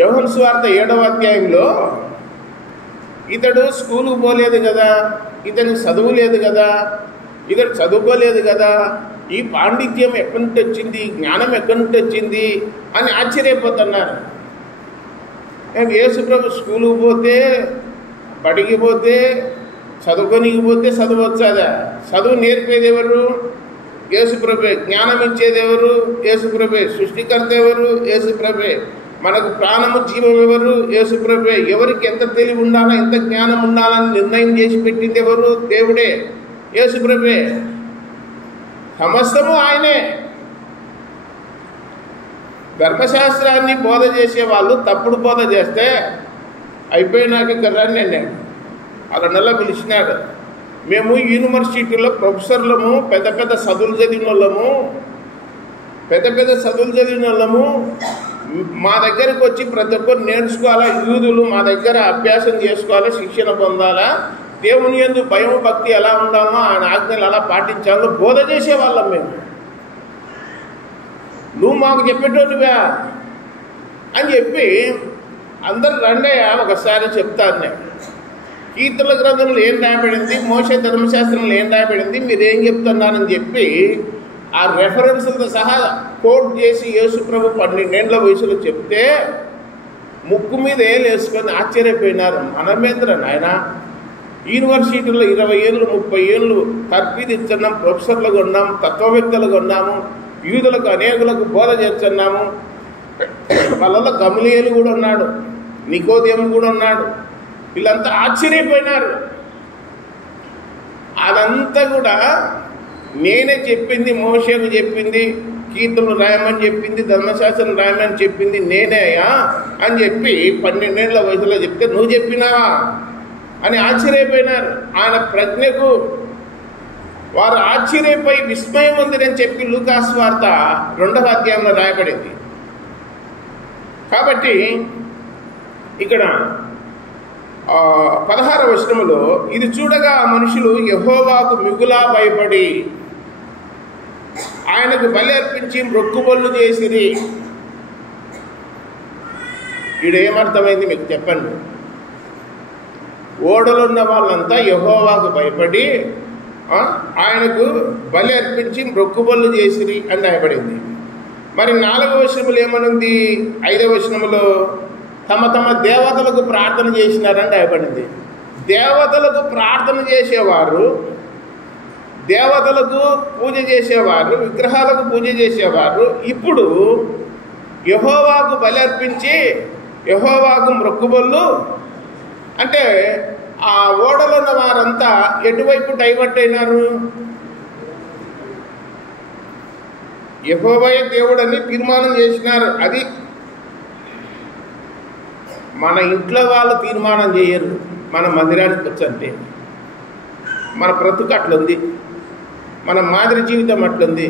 యోహాను సువార్త 7వ అధ్యాయంలో ఇతడు స్కూలుకు పోలేదు కదా, ఇతనికి చదువు లేదు కదా, ఇతడు చదువుకోలేదు కదా, ఈ పాండిత్యం ఎక్కడి నుండి వచ్చింది, జ్ఞానం ఎక్కడి నుండి వచ్చింది అని ఆశ్చర్యపోతున్నారు. యేసు ప్రభు స్కూలుకు పోతే, బడికి పోతే, చదువుకోనికి పోతే చదువు వచ్చాదా? చదువు నేర్పేది ఎవరు? యేసు ప్రభే. జ్ఞానం ఇచ్చేది ఎవరు? యేసు ప్రభే. సృష్టికర్త ఎవరు? యేసు ప్రభే. మనకు ప్రాణము జీవం ఎవరు? యేసు ప్రభే. ఎవరికి ఎంత తెలివి ఉండాలా, ఎంత జ్ఞానం ఉండాలని నిర్ణయం చేసి పెట్టింది ఎవరు? దేవుడే, యేసు ప్రభే. సమస్తము ఆయనే. ధర్మశాస్త్రాన్ని బోధ చేసే వాళ్ళు తప్పుడు బోధ చేస్తే అయిపోయినాక కర్రాన్ని అన్నాడు. అలా నెల పిలిచినాడు. మేము యూనివర్సిటీలో ప్రొఫెసర్లము, పెద్ద పెద్ద చదువులు చదివిన వాళ్ళము మా దగ్గరకు వచ్చి ప్రతి ఒక్కరు నేర్చుకోవాలా, యూదులు మా దగ్గర అభ్యాసం చేసుకోవాలా, శిక్షణ పొందాలా, దేవుని యందు భయం భక్తి ఎలా ఉండాలో, ఆయన ఆజ్ఞలు ఎలా పాటించాలో బోధ చేసేవాళ్ళం మేము. నువ్వు మాకు చెప్పేటోనివా అని చెప్పి అందరు రండయ్యా ఒకసారి చెప్తాను నేను. కీర్తన గ్రంథంలో ఏం రాయబడింది, మోషే ధర్మశాస్త్రంలో ఏం రాయబడింది, మీరేం చెప్తున్నారని చెప్పి ఆ రెఫరెన్స్లతో సహా కోట్ చేసి యేసు ప్రభు 12 ఏళ్ల వయసులో చెప్తే ముక్కు మీద వేసుకొని ఆశ్చర్యపోయినారు. మనమేంద్ర నాయన, యూనివర్సిటీలో 20 ఏళ్ళు 30 ఏళ్ళు తర్ఫీదిస్తున్నాం, ప్రొఫెసర్లుగా ఉన్నాము, తత్వవేత్తలుగా ఉన్నాము, యూదులకు అనేకులకు బోధ చేస్తున్నాము. వాళ్ళలో గమలీయేలు కూడా ఉన్నాడు, నికోదేము కూడా ఉన్నాడు. వీళ్ళంతా ఆశ్చర్యపోయినారు. అదంతా కూడా నేనే చెప్పింది, మోషేకు చెప్పింది, కీర్తనలు రాయమని చెప్పింది, ధర్మశాస్త్రం రాయమని చెప్పింది నేనేయా అని చెప్పి 12 ఏళ్ల వయసులో చెప్తే నువ్వు చెప్పినావా అని ఆశ్చర్యపోయినారు. ఆయన ప్రజ్ఞకు వారు ఆశ్చర్యపోయి విస్మయం ఉందని చెప్పి లూకాసు వార్త 2వ అధ్యాయంలో రాయబడింది. కాబట్టి ఇక్కడ 16వ వచనములో ఇది చూడగా మనుషులు యెహోవాకు మిగులా భయపడి ఆయనకు బలి అర్పించి మొక్కుబళ్ళు చేసిరి. ఈడేమర్థమైంది మీకు చెప్పండి? ఓడలో ఉన్న వాళ్ళంతా యెహోవాకు భయపడి ఆయనకు బలి అర్పించి మొక్కుబళ్ళు చేసిరి అని రాయబడింది. మరి 4వ వచనములు ఏమనుంది? 5వ వచనములో తమ తమ దేవతలకు ప్రార్థన చేసినారని రాయబడింది. దేవతలకు ప్రార్థన చేసేవారు దేవతలకు పూజ చేసేవారు, విగ్రహాలకు పూజ చేసేవారు ఇప్పుడు యెహోవాకు బలి అర్పించి యెహోవాకు మొక్కుబళ్ళు అంటే ఆ ఓడలో ఉన్న వారంతా ఎటువైపు డైవర్ట్ అయినారు? యెహోవాయే దేవుడని తీర్మానం చేసినారు. అది మన ఇంట్లో వాళ్ళు తీర్మానం చేయరు. మన మందిరానికి వచ్చంటే మన బ్రతుకు అట్లుంది, మన మాదిరి జీవితం అట్లుంది.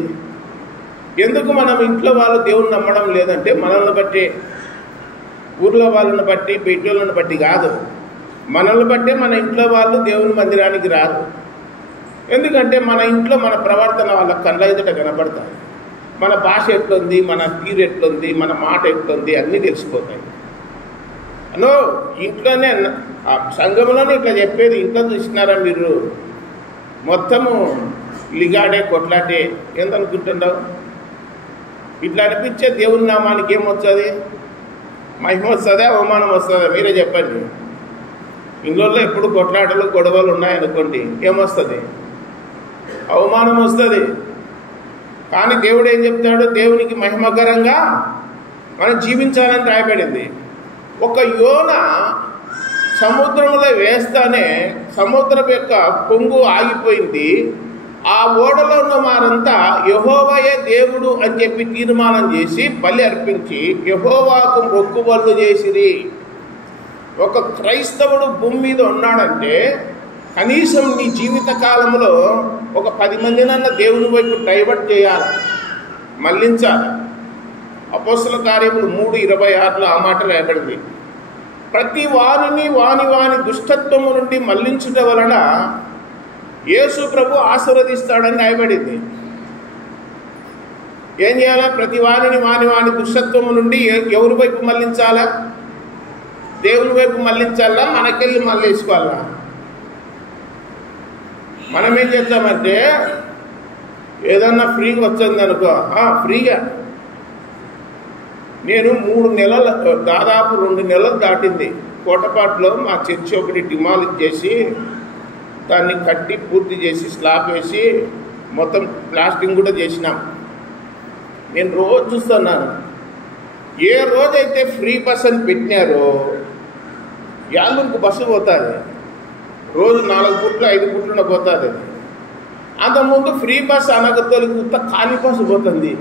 ఎందుకు మనం ఇంట్లో వాళ్ళు దేవుని నమ్మడం లేదంటే మనల్ని బట్టి, ఊర్లో వాళ్ళని బట్టి, పెట్టులను బట్టి కాదు. మనల్ని బట్టే మన ఇంట్లో వాళ్ళు దేవుని మందిరానికి రారు. ఎందుకంటే మన ఇంట్లో మన ప్రవర్తన వాళ్ళ కళ్ళ ఎదుట కనపడతాయి. మన భాష ఎట్లుంది, మన తీరు ఎట్లుంది, మన మాట ఎట్లుంది అన్నీ తెలిసిపోతాయి. అనో ఇంట్లోనే సంఘంలోనే ఇట్లా చెప్పేది. ఇంట్లో చూసినారా మీరు? మొత్తము లిగాడే కొట్లాటే ఏందనుకుంటున్నావు? ఇట్లా అనిపించే దేవుని నామానికి ఏమొస్తుంది? మహిమ వస్తుందా, అవమానం వస్తుందా? మీరే చెప్పండి. ఇంట్లో ఎప్పుడు కొట్లాటలు గొడవలు ఉన్నాయనుకోండి, ఏమొస్తుంది? అవమానం వస్తుంది. కానీ దేవుడు ఏం చెప్తాడు? దేవునికి మహిమకరంగా మనం జీవించాలని రాయబడింది. ఒక యోన సముద్రంలో వేస్తానే సముద్రం యొక్క పొంగు ఆగిపోయింది. ఆ ఓడలో ఉన్న వారంతా యెహోవాయే దేవుడు అని చెప్పి తీర్మానం చేసి బలి అర్పించి యెహోవాకు మొక్కుబళ్ళు చేసిరి. ఒక క్రైస్తవుడు భూమి మీద ఉన్నాడంటే కనీసం నీ జీవిత కాలంలో ఒక 10 మందినన్న దేవుని వైపు డైవర్ట్ చేయాలి, మళ్ళించాలి. అపోస్తల కార్యములు 3:26 ఆ మాట రాయబడింది. ప్రతి వారిని వాని దుష్టత్వము నుండి మళ్ళించుట వలన యేసు ప్రభు ఆశీర్వదిస్తాడని రాయబడింది. ఏం చేయాలా? ప్రతి వారిని వాని దుష్టత్వము నుండి ఎవరి వైపు మళ్ళించాలా? దేవుని వైపు మళ్ళించాలా? మనకెళ్ళి మళ్ళేసుకోవాలా? మనం ఏం చేస్తామంటే ఏదన్నా ఫ్రీగా వచ్చింది అనుకో, ఫ్రీగా. నేను 3 నెలలు, దాదాపు 2 నెలలు దాటింది. కోటపాటులో మా చర్చి ఒకటి డిమాలిష్ చేసి దాన్ని కట్టి పూర్తి చేసి స్లాబ్ వేసి మొత్తం ప్లాస్టింగ్ కూడా చేసినాం. నేను రోజు చూస్తున్నాను. ఏ రోజైతే ఫ్రీ బస్ అని పెట్టినారో యాళ్ళూరుకు బస్సు పోతుంది. రోజు 4 పూట్లు 5 పూట్లున్న పోతుంది. అంతకుముందు ఫ్రీ బస్ అనగతోలి కొత్త ఖాళీ బస్సు పోతుంది.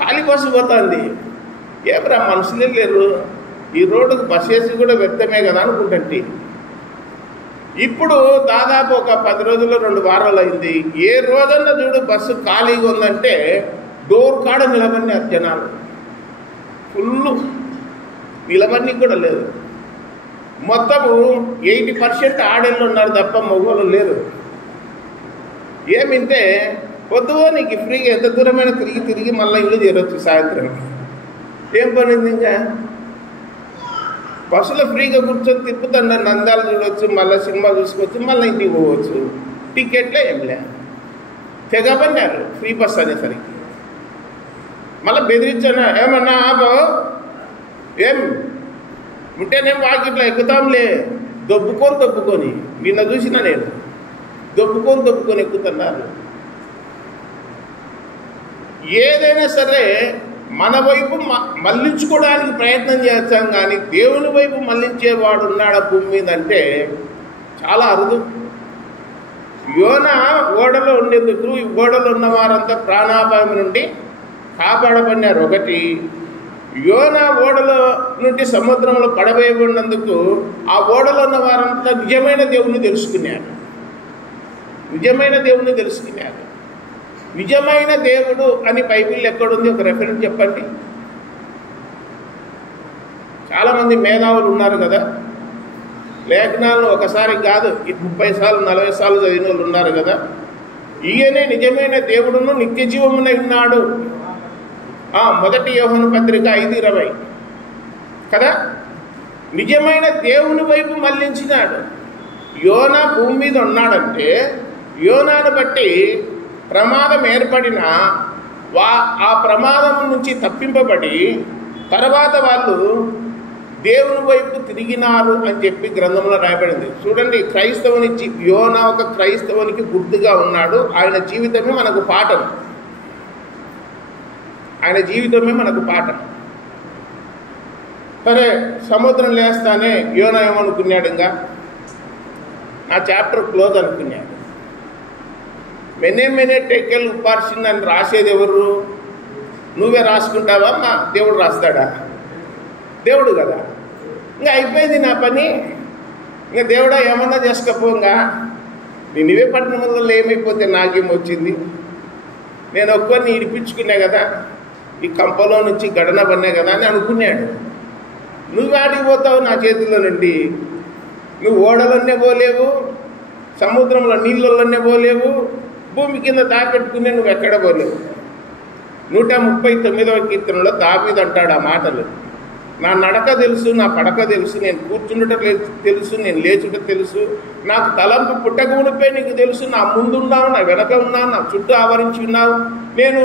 ఖాళీ బస్సు పోతుంది. ఏమరా మనుషులే లేరు, ఈ రోడ్డుకు బస్ వేసి కూడా వ్యర్థమే కదా అనుకుంటే ఇప్పుడు దాదాపు ఒక 10 రోజుల్లో 2 వారాలు అయింది. ఏ రోజన్నా చూడు బస్సు ఖాళీగా ఉందంటే డోర్ కాడ నిలబడినారు జనాలు. ఫుల్ నిలబడి కూడా లేదు. మొత్తము 80% ఆడేళ్ళు ఉన్నారు తప్ప మగవాళ్ళు లేరు. ఏమింటే పొద్దుగో నీకు ఫ్రీగా ఎంత దూరమైన తిరిగి మళ్ళీ ఇల్లు చేరొచ్చు సాయంత్రం. ఏం పని ఉంది? ఇంకా బస్సులో ఫ్రీగా కూర్చొని తిప్పుతున్నా, నందాలు చూడవచ్చు, మళ్ళీ సినిమా చూసుకోవచ్చు, మళ్ళీ ఇంటికి పోవచ్చు. టికెట్లే ఏంలే, తెగబన్నారు ఫ్రీ బస్ అనేసరికి. మళ్ళీ బెదిరించాను, ఏమన్నా ఏం ఉంటేనేం వాకిట్లో ఎక్కుతాంలే, దొబ్బుకొని నిన్న చూసిన నేను దొబ్బుకొని ఎక్కుతున్నారు. ఏదైనా సరే మన వైపు మళ్ళించుకోవడానికి ప్రయత్నం చేస్తాం, కానీ దేవుని వైపు మళ్ళించేవాడు ఉన్నాడు భూమి మీద అంటే చాలా అరుదు. యోన ఓడలో ఉండేందుకు ఈ ఓడలో ఉన్న వారంతా ప్రాణాపాయం నుండి కాపాడబడినారు. ఒకటి, యోన ఓడలో నుండి సముద్రంలో పడవేయబడినందుకు ఆ ఓడలో ఉన్న వారంతా నిజమైన దేవుని తెలుసుకున్నారు. నిజమైన దేవుడు అని బైబిల్ ఎక్కడుంది? ఒక రెఫరెన్స్ చెప్పండి. చాలామంది మేధావులు ఉన్నారు కదా, లేఖనాలను ఒకసారి కాదు 30 సార్లు 40 సార్లు చదివిన వాళ్ళు ఉన్నారు కదా. ఈయనే నిజమైన దేవుడును నిత్య జీవమునై ఉన్నాడు. 1 యోహాను పత్రిక 5:20 కదా. నిజమైన దేవుని వైపు మళ్ళించినాడు. యోన భూమి మీద ఉన్నాడంటే యోనాను బట్టి ప్రమాదం ఏర్పడిన ఆ ప్రమాదం నుంచి తప్పింపబడి తర్వాత వాళ్ళు దేవుని వైపు తిరిగినారు అని చెప్పి గ్రంథంలో రాయబడింది. చూడండి, క్రైస్తవుని యోనా ఒక క్రైస్తవునికి గుర్తుగా ఉన్నాడు. ఆయన జీవితమే మనకు పాఠం. ఆయన జీవితమే మనకు పాఠం. సరే, సముద్రం లేస్తానే యోనా ఏమనుకున్నాడు? ఇంకా ఆ చాప్టర్ క్లోజ్ అనుకున్నాడు. మెనే టెకెల్ ఉపార్షన్ అని రాసేది ఎవరు? నువ్వే రాసుకుంటావా? మా దేవుడు రాస్తాడా? దేవుడు కదా. ఇంకా అయిపోయింది నా పని. ఇంకా దేవుడా ఏమన్నా చేసుకపోగా, నినివే పట్టణంలో ఏమైపోతే నాకేమొచ్చింది? నేను ఒక్కరిని ఇడిపించుకున్నా కదా, ఈ కంపలో నుంచి గడన పడినా కదా అని అనుకున్నాడు. నువ్వు ఆడికి పోతావు నా చేతుల్లో నుండి? నువ్వు ఓడలన్నీ పోలేవు, సముద్రంలో నీళ్ళల్లోనే పోలేవు, భూమి కింద దాపెట్టుకునే నువ్వు ఎక్కడ పోలేవు. 139వ కీర్తనలో దావీదు అంటాడు ఆ మాటలు. నా నడక తెలుసు, నా పడక తెలుసు, నేను కూర్చుండుట తెలుసు, నేను లేచుట తెలుసు, నాకు తలంపు పుట్టకమునిపై నీకు తెలుసు, నా ముందున్నావు, నా వెనక ఉన్నావు, నా చుట్టూ ఆవరించి ఉన్నావు. నేను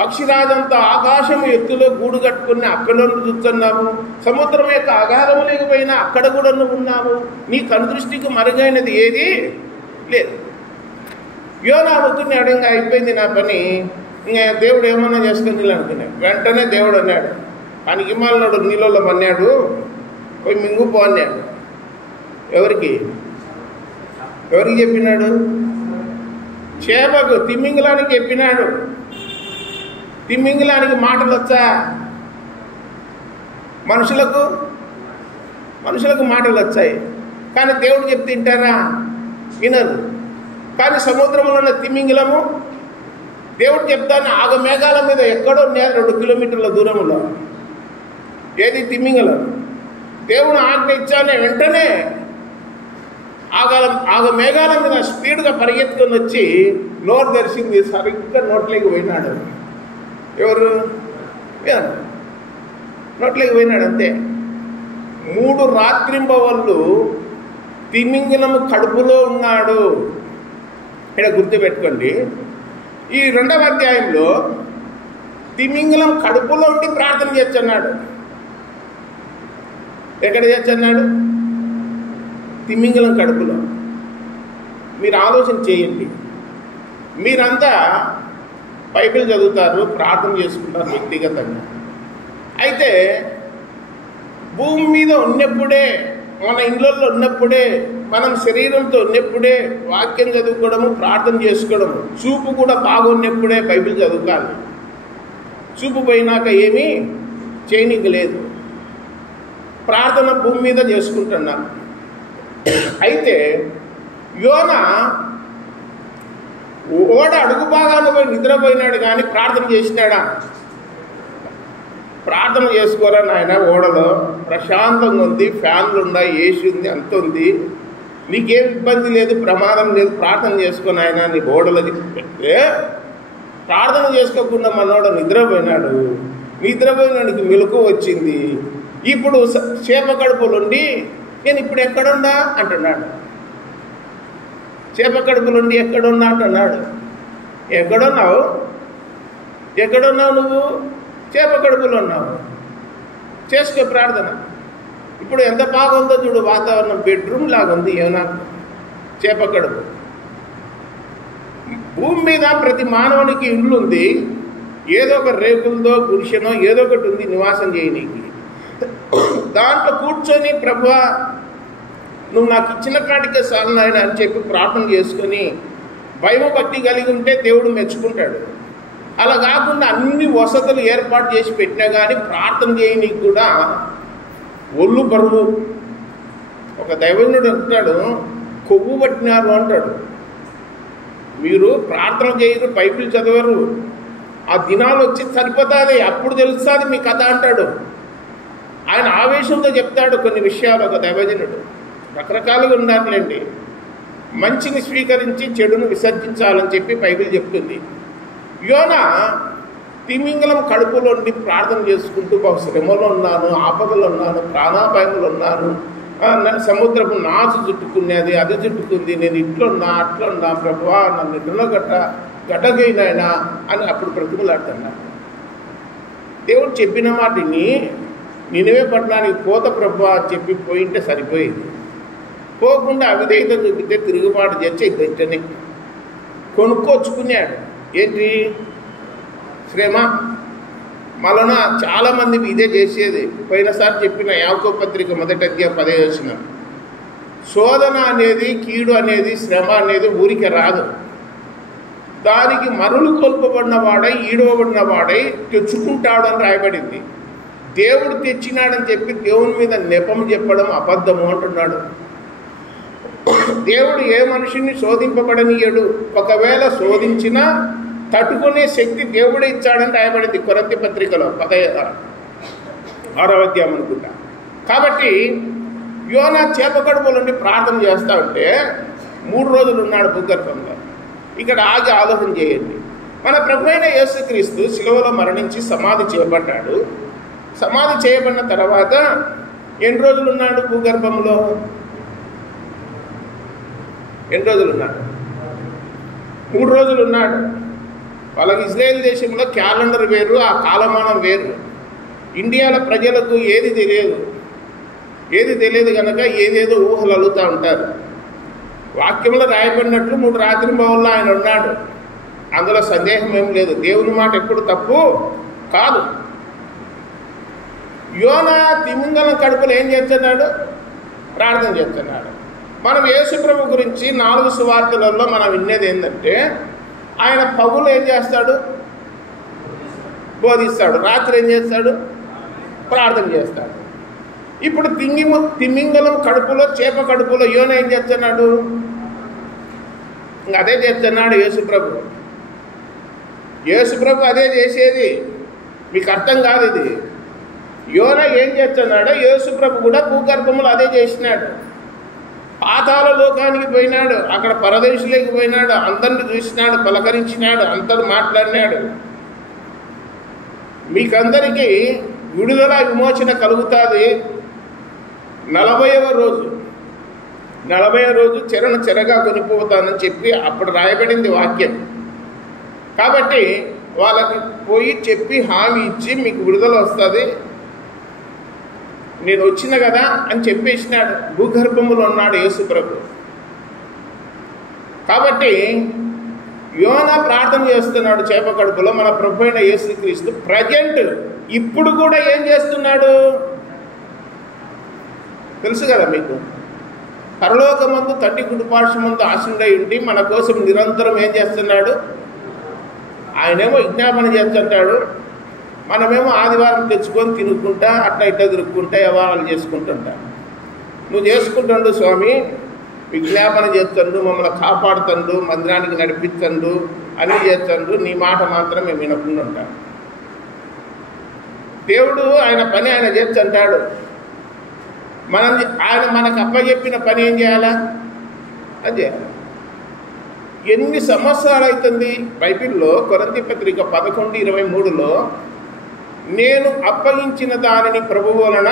పక్షిరాజంతా ఆకాశం ఎత్తులో గూడు కట్టుకుని అక్కడ చూస్తున్నావు, సముద్రం యొక్క అగాధము లేకపోయినా అక్కడ కూడా నువ్వు ఉన్నావు, నీ కనుదృష్టికి మరుగైనది ఏది లేదు. యోనా అనుకున్నాడు, ఇంకా అయిపోయింది నా పని, ఇంకా దేవుడు ఏమన్నా చేసుకుని అనుకున్నాడు. వెంటనే దేవుడు అన్నాడు, పనికి మాలినాడు నీళ్ళలో మన్నాడు, పోయి మింగుపో అన్నాడు. ఎవరికి చెప్పినాడు? చేపకు, తిమ్మింగలానికి చెప్పినాడు. తిమ్మింగలానికి మాటలు వచ్చా? మనుషులకు మాటలు వచ్చాయి, కానీ దేవుడు చెప్తే తింటారా? వినరు. కానీ సముద్రంలో ఉన్న తిమ్మింగలము దేవుడు చెప్తాను ఆగమేఘాల మీద ఎక్కడో 2 కిలోమీటర్ల దూరంలో. ఏది? తిమ్మింగలం. దేవుడు ఆజ్ఞ ఇచ్చానే వెంటనే ఆగమేఘాల మీద స్పీడ్గా పరిగెత్తుకొని వచ్చి నోరు తెరిచింది. సరిగ్గా నోట్లోకి పోయినాడు. ఎవరు? నోట్లోకి పోయినాడు అంతే. 3 రాత్రింబవళ్ళు తిమింగలము కడుపులో ఉన్నాడు. ఇక్కడ గుర్తుపెట్టుకోండి, ఈ 2వ అధ్యాయంలో తిమింగలం కడుపులో ఉండి ప్రార్థన చేస్తున్నాడు. ఎక్కడ చేస్తున్నాడు? తిమింగలం కడుపులో. మీరు ఆలోచన చేయండి. మీరంతా బైబిల్ చదువుతారు, ప్రార్థన చేసుకుంటారు వ్యక్తిగతంగా. అయితే భూమి మీద ఉన్నప్పుడే, మన ఇళ్ళల్లో ఉన్నప్పుడే, మనం శరీరంతో ఉన్నప్పుడే వాక్యం చదువుకోవడము, ప్రార్థన చేసుకోవడము, చూపు కూడా బాగున్నప్పుడే బైబిల్ చదువుతారు. చూపు పోయినాక ఏమీ చేయనీకి లేదు. ప్రార్థన భూమి మీద చేసుకుంటున్నాం. అయితే యోనా ఓడ అడుగు భాగాన్ని పోయి నిద్రపోయినాడు, కానీ ప్రార్థన చేసినాడా? ప్రార్థన చేసుకోరా నాయన, ఓడలో ప్రశాంతంగా ఉంది, ఫ్యాన్లు ఉన్నాయి, ఏసీ ఉంది, అంత ఉంది, నీకేం ఇబ్బంది లేదు, ప్రమాదం లేదు, ప్రార్థన చేసుకుని ఆయన నీ ఓడలో పెడితే ప్రార్థన చేసుకోకుండా మనోడు నిద్రపోయినాడు. నిద్రపోయినాడికి మెలకు వచ్చింది. ఇప్పుడు చేప కడుపులుండి నేను ఇప్పుడు ఎక్కడున్నా అంటున్నాడు. చేప కడుపులుండి ఎక్కడున్నా అంటున్నాడు. ఎక్కడున్నావు నువ్వు? చేప కడుపులో ఉన్నావు. చేసుకో ప్రార్థన. ఇప్పుడు ఎంత బాగుందో చూడు వాతావరణం, బెడ్రూమ్ లాగా ఉంది. ఏమన్నా చేప కడుపు. భూమి మీద ప్రతి మానవునికి ఇల్లు ఉంది, ఏదో ఒక రేకులతో గుడిసెనో ఏదో ఒకటి ఉంది నివాసం చేయనీకి. దాంట్లో కూర్చొని ప్రభువా నువ్వు నాకు ఇచ్చిన కాటికే చాలు నాయన అని చెప్పి ప్రార్థన చేసుకొని భయభక్తి కలిగి ఉంటే దేవుడు మెచ్చుకుంటాడు. అలా కాకుండా అన్ని వసతులు ఏర్పాటు చేసి పెట్టినా కానీ ప్రార్థన చేయనీకి కూడా ఒళ్ళు బరువు. ఒక దైవజనుడు అంటాడు, కొవ్వు పట్టినారు అంటాడు. మీరు ప్రార్థన చేయరు, బైబిల్ చదవరు, ఆ దినాలు వచ్చి సరిపోతుంది, అప్పుడు తెలుస్తుంది మీ కథ అంటాడు. ఆయన ఆవేశంతో చెప్తాడు కొన్ని విషయాలు. ఒక దైవజనుడు రకరకాలుగా ఉన్నారులేండి. మంచిని స్వీకరించి చెడును విసర్జించాలని చెప్పి బైబిల్ చెప్తుంది. యోనా తిమింగలం కడుపులో ఉండి ప్రార్థన చేసుకుంటూ బహు శ్రమలో ఉన్నాను, ఆపదలో ఉన్నాను, ప్రాణాపాయంలో ఉన్నాను, సముద్రపు నాచు చుట్టుకునేది, అది చుట్టుకుంది, నేను ఇట్లున్నా అట్లున్నా, ప్రభువా నన్ను ఇట్లలో గడ్డగైనాయనా అని అప్పుడు బ్రతుకులాడుతున్నా. దేవుడు చెప్పిన మాటని నినివే పట్టణానికి పోత ప్రభు అని చెప్పి పోయింటే సరిపోయింది. పోకుండా అవిధేయత చూపితే తిరుగుబాటు చేసి వెంటనే కొనుక్కొచ్చుకున్నాడు. ఏంటి? శ్రమ. మళ్ళా చాలామంది ఇదే చేసేది. పోయినసారి చెప్పిన యాకోబు పత్రిక 1వ అధ్యాయం 10వ వచనం, శోధన అనేది, కీడు అనేది, శ్రమ అనేది ఊరికే రాదు. దానికి మరులు కొల్పబడిన వాడై, ఈడవబడిన వాడై తెచ్చుకుంటాడు అని రాయబడింది. దేవుడు తెచ్చినాడని చెప్పి దేవుని మీద నెపం చెప్పడం అబద్ధము అంటున్నాడు. దేవుడు ఏ మనిషిని శోధింపబడనీయడు. ఒకవేళ శోధించినా తట్టుకునే శక్తి దేవుడే ఇచ్చాడని రాయబడింది కొరింథీ పత్రికలో 6వ అధ్యాయం అనుకుంటా. కాబట్టి యోనా చేప కడుపులో నుండి ప్రార్థన చేస్తూ ఉంటే 3 రోజులు ఉన్నాడు భూగర్భంలో. ఇక్కడ ఆగి ఆలోచన చేయండి. మన ప్రభువైన యేసుక్రీస్తు శిలువలో మరణించి సమాధి చేయబడ్డాడు. సమాధి చేయబడిన తర్వాత ఎన్ని రోజులు ఉన్నాడు భూగర్భంలో? ఎన్ని రోజులు ఉన్నాడు? 3 రోజులు ఉన్నాడు. వాళ్ళకి ఇజ్రాయెల్ దేశంలో క్యాలెండర్ వేరు, ఆ కాలమానం వేరు. ఇండియాలో ప్రజలకు ఏది తెలియదు కనుక ఏదేదో ఊహలు అలుగుతూ ఉంటారు. వాక్యంలో రాయబడినట్లు 3 రాత్రింబవళ్ళు ఆయన ఉన్నాడు. అందులో సందేహం ఏం లేదు. దేవుని మాట ఎప్పుడు తప్పు కాదు. యోనా తిమింగలం కడుపులో ఏం చేస్తున్నాడు? ప్రార్థన చేస్తున్నాడు. మనం యేసు ప్రభు గురించి 4 సువార్తలలో మనం వినేది ఏంటంటే, ఆయన పగులు ఏం చేస్తాడు? బోధిస్తాడు. రాత్రి ఏం చేస్తాడు? ప్రార్థన చేస్తాడు. ఇప్పుడు తిమింగలం కడుపులో, చేప కడుపులో యోనా ఏం చేస్తున్నాడు? ఇంకా అదే చేస్తున్నాడు యేసుప్రభు. యేసుప్రభు అదే చేసేది. మీకు అర్థం కాదు ఇది. యోనా ఏం చేస్తున్నాడో యేసుప్రభు కూడా భూగర్భంలో అదే చేసినాడు. పాతాళ లోకానికి పోయినాడు. అక్కడ పరదేశులకి పోయినాడు. అందరిని చూసినాడు, పలకరించినాడు, అందరూ మాట్లాడినాడు. మీకందరికీ విడుదల విమోచన కలుగుతుంది 40వ రోజు చెరగా కొనిపోతానని చెప్పి అప్పుడు రాయబడింది వాక్యం. కాబట్టి వాళ్ళకి పోయి చెప్పి హామీ ఇచ్చి మీకు విడుదల వస్తుంది, నేను వచ్చిన కదా అని చెప్పేసినాడు. భూగర్భంలో ఉన్నాడు యేసుప్రభు. కాబట్టి యోనా ప్రార్థన చేస్తున్నాడు చేప కడుపులో. మన ప్రభు అయిన యేసుక్రీస్తు ప్రజెంట్ ఇప్పుడు కూడా ఏం చేస్తున్నాడు తెలుసు కదా మీకు? పరలోకమందు తండ్రి కుడిపార్శ్వమందు ఆశీనుడై ఉండి మన కోసం నిరంతరం ఏం చేస్తున్నాడు? ఆయనేమో విజ్ఞాపన చేస్తుంటాడు, మనమేమో ఆదివారం తెచ్చుకొని తినుకుంటా అట్లా ఇట్లా తిరుక్కుంటా వ్యవహారాలు చేసుకుంటుంటా. నువ్వు చేసుకుంటుండు స్వామి, విజ్ఞాపన చేస్తుండు, మమ్మల్ని కాపాడుతుండు, మందిరానికి నడిపిస్తుండు, అన్నీ చేస్తుండు, నీ మాట మాత్రం మేము వినకుండా ఉంటాం. దేవుడు ఆయన పని ఆయన చేస్తుంటాడు. ఆయన మనకు అప్పచెప్పిన పని ఏం చేయాలా? అది చేయాలి. ఎన్ని సంవత్సరాలు అవుతుంది? బైబిల్లో కొరింథీ పత్రిక 11:23లో నేను అప్పగించిన దానిని ప్రభువు వలన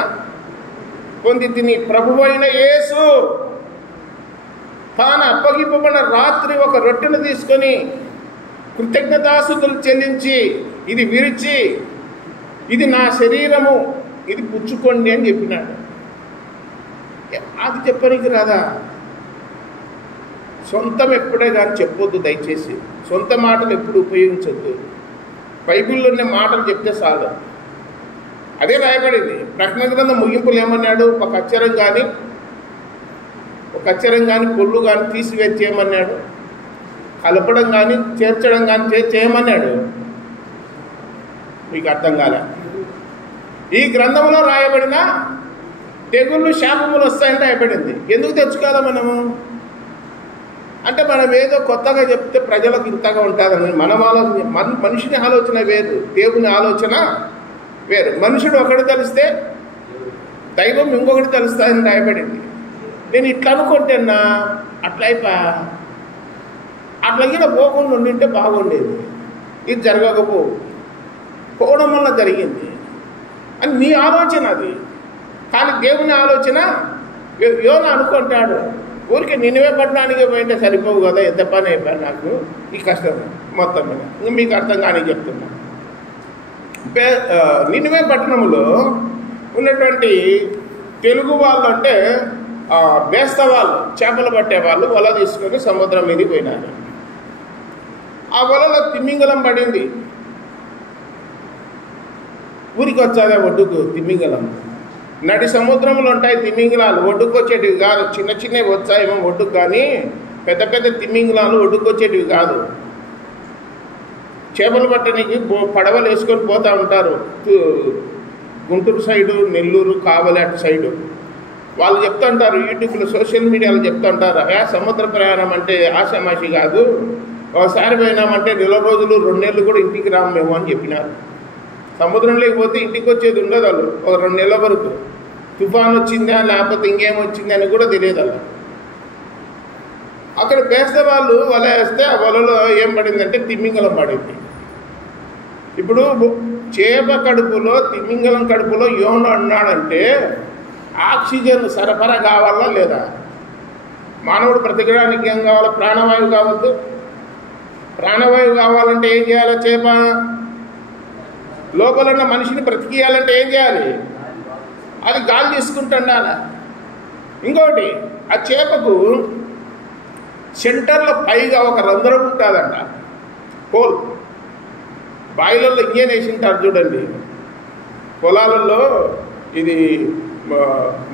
పొంది తిని, ప్రభువు అయిన యేసు తాను అప్పగింపబడిన రాత్రి ఒక రొట్టెను తీసుకొని కృతజ్ఞతాస్తుతులు చెల్లించి ఇది విరిచి, ఇది నా శరీరము, ఇది పుచ్చుకోండి అని చెప్పినాడు. అది చెప్పడానికి రాదా? సొంతం ఎప్పుడే కానీ చెప్పొద్దు దయచేసి. సొంత మాటలు ఎప్పుడు ఉపయోగించొద్దు. బైబిల్లోనే మాటలు చెప్తే చాలు. అదే రాయబడింది. ప్రకటన గ్రంథం ముగింపులు ఏమన్నాడు? ఒక అక్షరం కానీ పొల్లు కానీ తీసివేసేయమన్నాడు. కలపడం కానీ చేర్చడం కానీ చేయమన్నాడు. మీకు అర్థం కాలే? ఈ గ్రంథంలో రాయబడిన తెగుళ్ళు శాపములు వస్తాయంటే రాయబడింది. ఎందుకు తెచ్చుకోవాలా మనము అంటే, మనం ఏదో కొత్తగా చెప్తే ప్రజలకు ఇంతగా ఉంటుందని మనం ఆలోచన. మనిషిని ఆలోచన వేరు, దేవుని ఆలోచన వేరు. మనుషుడు ఒకటి తెలిస్తే దైవం ఇంకొకటి తెలుస్తుందని రాయబడింది. నేను ఇట్లా అనుకుంటేనా అట్లా అట్లా పోకుండా ఉండింటే బాగుండేది. ఇది జరగకపోవడం వల్ల జరిగింది అని నీ ఆలోచన అది. కానీ దేవుని ఆలోచన యోనా అనుకుంటాడు, ఊరికి నినివే పట్టణానికి పోయింటే సరిపోవు కదా, ఎంత పని అయిపోయాను నాకు ఈ కష్టం మొత్తం మీద. ఇంకా మీకు అర్థం కానీ చెప్తున్నా. నినివే పట్టణంలో ఉన్నటువంటి తెలుగు వాళ్ళు అంటే బేస్తవాళ్ళు, చేపలు పట్టేవాళ్ళు వల తీసుకొని సముద్రం మీదకి పోయినారు. ఆ వలలో తిమింగలం పడింది. ఊరికి వచ్చాదే ఒడ్డుకు తిమింగలం. నడి సముద్రంలో ఉంటాయి తిమింగలాలు, ఒడ్డుకు వచ్చేటివి కాదు. చిన్న చిన్నవి వచ్చాయేమో ఒడ్డుకు, కానీ పెద్ద పెద్ద తిమింగలాలు ఒడ్డుకు వచ్చేటివి కాదు. చేపలు పట్టడానికి పడవలు వేసుకొని పోతూ ఉంటారు. గుంటూరు సైడు, నెల్లూరు, కావలి అటు సైడు. వాళ్ళు చెప్తుంటారు, యూట్యూబ్లో సోషల్ మీడియాలో చెప్తుంటారు, సముద్ర ప్రయాణం అంటే ఆషామాషి కాదు, ఒకసారి పోయినామంటే 4 రోజులు 2 నెలలు కూడా ఇంటికి రాము మేము అని చెప్పినారు. సముద్రం లేకపోతే ఇంటికి వచ్చేది ఉండదు వాళ్ళు ఒక 2 నెలల వరకు. తుఫాన్ వచ్చిందా లేకపోతే ఇంకేం వచ్చిందా అని కూడా తెలియదు అలా. అక్కడ వేస్తే వాళ్ళు వల వేస్తే ఆ వలలో ఏం పడిందంటే తిమింగలం పడింది. ఇప్పుడు చేప కడుపులో, తిమింగలం కడుపులో యోన అన్నాడంటే ఆక్సిజన్ సరఫరా కావాలా లేదా? మానవుడు బ్రతకడానికి ఏం కావాలా? ప్రాణవాయువు కావద్దు? ప్రాణవాయువు కావాలంటే ఏం చేయాలి? చేప లోపల ఉన్న మనిషిని బ్రతికియాలంటే ఏం చేయాలి? అది గాలి తీసుకుంటుండాల. ఇంకోటి, ఆ చేపకు సెంటర్లో పైగా ఒక రంధ్రం ఉంటుందంట, హోల్. బాయిలలో ఇంజన్ వేసింటారు చూడండి, పొలాలలో ఇది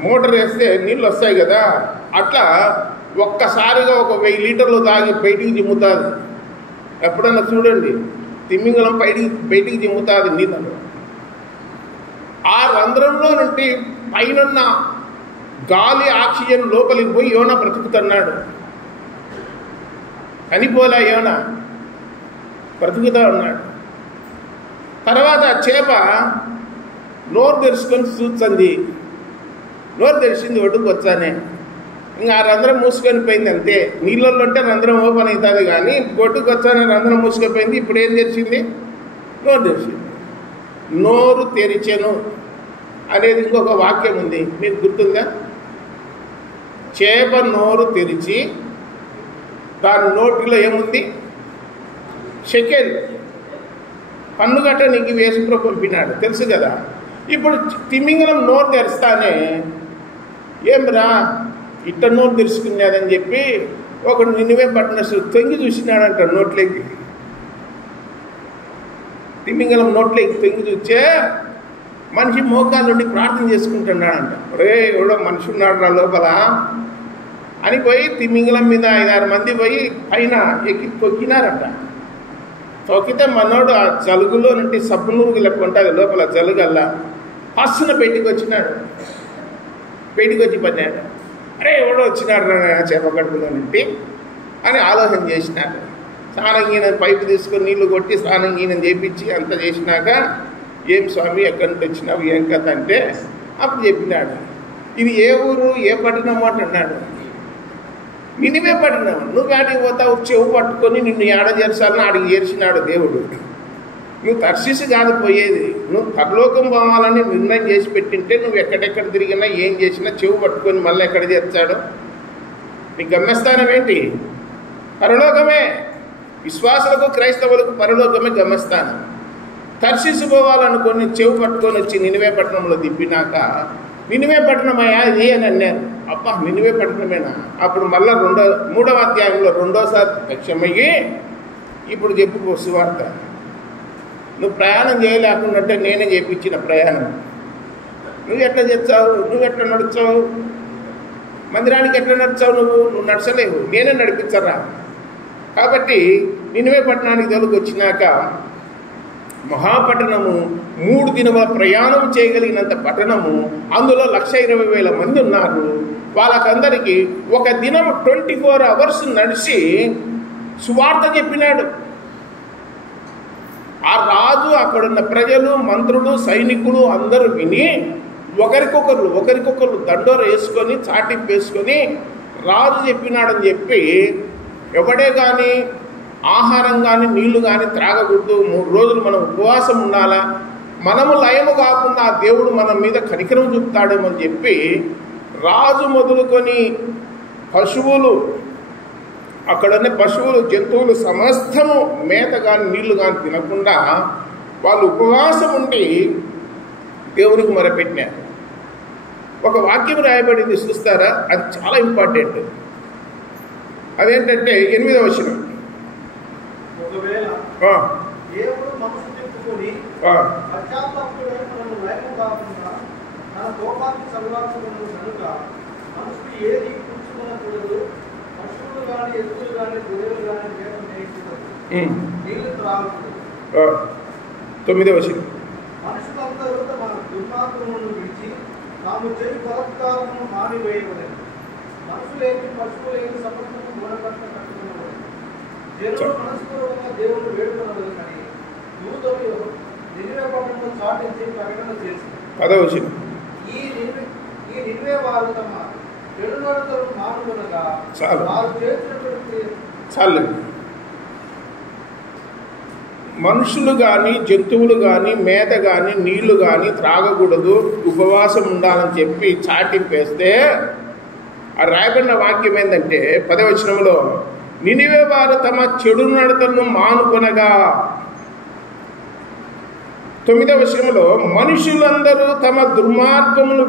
మోటార్ వేస్తే నీళ్ళు వస్తాయి కదా, అట్లా ఒక్కసారిగా ఒక 1000 లీటర్లు తాగి బయటికి జిమ్ముతుంది. ఎప్పుడన్నా చూడండి, తిమింగలం బయటికి జిమ్ముతుంది నీళ్ళలో. ఆ రంధ్రంలో నుండి పైన గాలి ఆక్సిజన్ లోపలికి పోయి యోన బ్రతుకుతున్నాడు. చనిపోలే యోన, బ్రతుకుతూ ఉన్నాడు. తర్వాత చేప నోరు తెరుచుకొని చూస్తుంది. నోరు తెరిచింది, ఒడ్డుకు వచ్చానే. ఇంకా ఆ రంధ్రం మూసుకొని పోయింది అంతే. నీళ్ళల్లో ఉంటే రంధ్రం ఓపెన్ అవుతుంది, కానీ ఒడ్డుకు వచ్చానే రంధ్రం మూసుకొని. ఇప్పుడు ఏం తెరిచింది? నోరు తెరిచింది. నోరు తెరిచెను అనేది ఇంకొక వాక్యం ఉంది, మీకు గుర్తుందా? చేప నోరు తెరిచి దాని నోటిలో ఏముంది? షెకెల్, పన్నుగట్ట నీకు వేసుకుని పంపినాడు, తెలుసు కదా. ఇప్పుడు తిమింగలం నోరు తెరుస్తానే, ఏమ్రా ఇట్ట నోరు తెరుచుకున్నాడని చెప్పి ఒకడు నిన్నువే పట్టిన తొంగి చూసినాడంట నోట్లోకి. తిమింగలం నోట్లోకి తొంగి చూస్తే మనిషి మోకాళ్ళ నుండి ప్రార్థన చేసుకుంటున్నాడంట. ఒరే ఎవడో మనిషి ఉన్నాడు నా లోపల అని పోయి తిమింగలం మీద 5-6 మంది పోయి పైన ఎక్కి తొక్కినారంట. తొక్కితే మనోడు ఆ జలుగులో నుండి సబ్బునూరుగు లెక్క ఉంటుంది లోపల జలుగల్లా, పస్సున బయటికి వచ్చినాడు. బయటికి వచ్చి పడినాడు. అరే ఎవడో వచ్చినాడు చేప కడుపులో నుండి అని ఆలోచన చేసినాడు. స్నానం గీన పైపు తీసుకొని నీళ్లు కొట్టి స్నానం గీనం చేపించి అంతా చేసినాక, ఏం స్వామి ఎక్కడి నుంచి వచ్చినావు, ఏం కథ అంటే అప్పుడు చెప్పినాడు, ఇది ఏ ఊరు ఏ పట్టణం అంటున్నాడు. నినివే పట్టణం. నువ్వు ఆడికి పోతావు, చెవు పట్టుకొని నిన్ను ఏడ చేర్చాలని ఆడికి చేర్చినాడు దేవుడు. నువ్వు తర్షీసు కాదు పోయేది, నువ్వు పరలోకం పోవాలని నిర్ణయం చేసి పెట్టింటే నువ్వు ఎక్కడెక్కడ తిరిగినా ఏం చేసినా చెవు పట్టుకొని మళ్ళీ ఎక్కడ చేర్చాడు? నీ గమ్యస్థానం ఏంటి? పరలోకమే. విశ్వాసులకు క్రైస్తవులకు పరలోకమే గమ్యస్థానం. తర్షీసు పోవాలనుకొని చెవు పట్టుకొని వచ్చి నినివే పట్టణంలో దింపినాక, నినివే పట్టణమయ్యా ఇది అని అన్నారు. అబ్బా నినివే పట్టణమేనా? అప్పుడు మళ్ళీ 3వ అధ్యాయంలో 2వసారి లక్ష్యమయ్యి ఇప్పుడు చెప్పుకో సువార్త. నువ్వు ప్రయాణం చేయలేకున్నట్టే నేనే చేయించిన ప్రయాణం. నువ్వు ఎట్లా చేస్తావు? నువ్వు ఎట్లా నడుచావు? మందిరానికి ఎట్లా నడిచావు? నువ్వు నడచలేవు, నేనే నడిపించరా. కాబట్టి నినివే పట్టణానికి తొలగి వచ్చినాక మహాపట్టణము, 3 దినముల ప్రయాణం చేయగలిగినంత పట్టణము, అందులో 1,20,000 మంది ఉన్నారు. వాళ్ళకందరికీ ఒక దినము 24 అవర్స్ నడిచి సువార్త చెప్పినాడు. ఆ రాజు, అక్కడున్న ప్రజలు, మంత్రులు, సైనికులు అందరూ విని ఒకరికొకరు దండోర వేసుకొని చాటింపు వేసుకొని రాజు చెప్పినాడని చెప్పి ఎవడే కానీ ఆహారం కానీ నీళ్లు కానీ త్రాగకూడదు, 3 రోజులు మనం ఉపవాసం ఉండాలా, మనము లయము కాకుండా ఆ దేవుడు మన మీద కనికరం చూపుతాడేమో అని చెప్పి రాజు మొదలుకొని పశువులు, అక్కడనే పశువులు, జంతువులు సమస్తము మేత కానీ నీళ్లు కానీ తినకుండా వాళ్ళు ఉపవాసం ఉండి దేవునికి మొరపెట్టినారు. ఒక వాక్యం రాయబడింది చూస్తారా, అది చాలా ఇంపార్టెంట్. అదేంటంటే 8వ వచనం. ఒకవేళ దేవుడు మనసు తిప్పుకొని పశ్చాత్తాపముడై మనల్ని లయము కాకుండా తన కోపాన్ని చల్లార్చుకున్నది కనుక మనసుకు ఏది కూర్చుకోనకూడదు. పశువులు కానీ ఎద్దులు కానీ గొర్రెలు కానీ మేత మేయకూడదు, నీళ్లు త్రాగకూడదు. 9వ వచనం. మనుషులందరూ తమ దుర్మార్గములను విడిచి తాము చేయు బలాత్కారమును మానివేయవలెను. మనసులేని పశువులేని సమస్తము మూఢకట్ట కట్టుకున్నవలెను. జనులు మనస్పూర్వకంగా దేవుని వేడుకొనవలెను కానీ యూదులు నినివే పట్టణంలో చాటించి ప్రకటన చేసింది. 10వ వచనం. ఈ నినివే వారు తమ చెడు నడతలను మానుకొనగా వారు చేసినటువంటి చాలు. మనుషులు కానీ జంతువులు కానీ మేత కానీ నీళ్లు కానీ త్రాగకూడదు, ఉపవాసం ఉండాలని చెప్పి చాటింపేస్తే ఆ రాయబడిన వాక్యం ఏంటంటే 10వ వచనంలో నినివే వారు తమ చెడు నడతలను మానుకొనగా. 9వ వచనంలో మనుషులందరూ తమ దుర్మార్గములు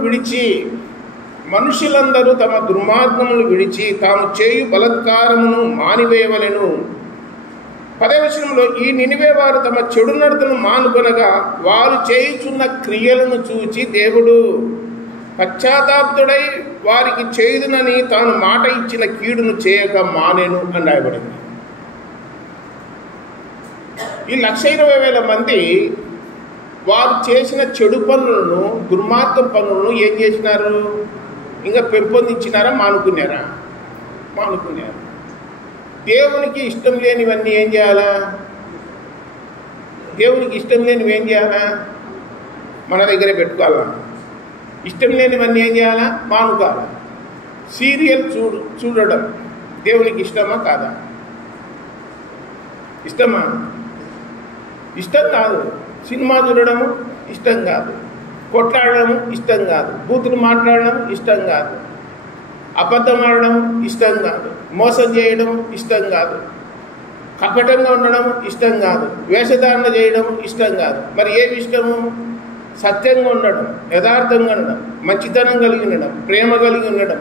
విడిచి తాము చేయు బలాత్కారమును మానివేయవలెను. 10వ వచనంలో ఈ నినివే వారు తమ చెడు నడతను మానుకొనగా వారు చేయుచున్న క్రియలను చూచి దేవుడు పశ్చాత్తాపుడై వారికి చేయుదునని తాను మాట ఇచ్చిన కీడును చేయక మానేను అని రాయబడింది. ఈ 1,20,000 మంది వారు చేసిన చెడు పనులను, దుర్మార్గ పనులను ఏం చేసినారు? ఇంకా పెంపొందించినారా? మానుకున్నారా? మానుకున్నారు. దేవునికి ఇష్టం లేనివన్నీ ఏం చేయాలా? దేవునికి ఇష్టం లేనివి ఏం చేయాలా? మన దగ్గరే పెట్టుకోవాలా. ఇష్టం లేనివన్నీ ఏం చేయాలా? మానుకోవాలా. సీరియల్ చూడడం దేవునికి ఇష్టమా కాదా? ఇష్టమా? ఇష్టం కాదు. సినిమా చూడడము ఇష్టం కాదు, కొట్లాడడం ఇష్టం కాదు, బూతులు మాట్లాడడం ఇష్టం కాదు, అబద్ధం ఆడడం ఇష్టం కాదు, మోసం చేయడం ఇష్టం కాదు, కపటంగా ఉండడం ఇష్టం కాదు, వేషధారణ చేయడం ఇష్టం కాదు. మరి ఏమి ఇష్టము? సత్యంగా ఉండడం, యథార్థంగా ఉండడం, మంచితనం కలిగి ఉండడం, ప్రేమ కలిగి ఉండడం,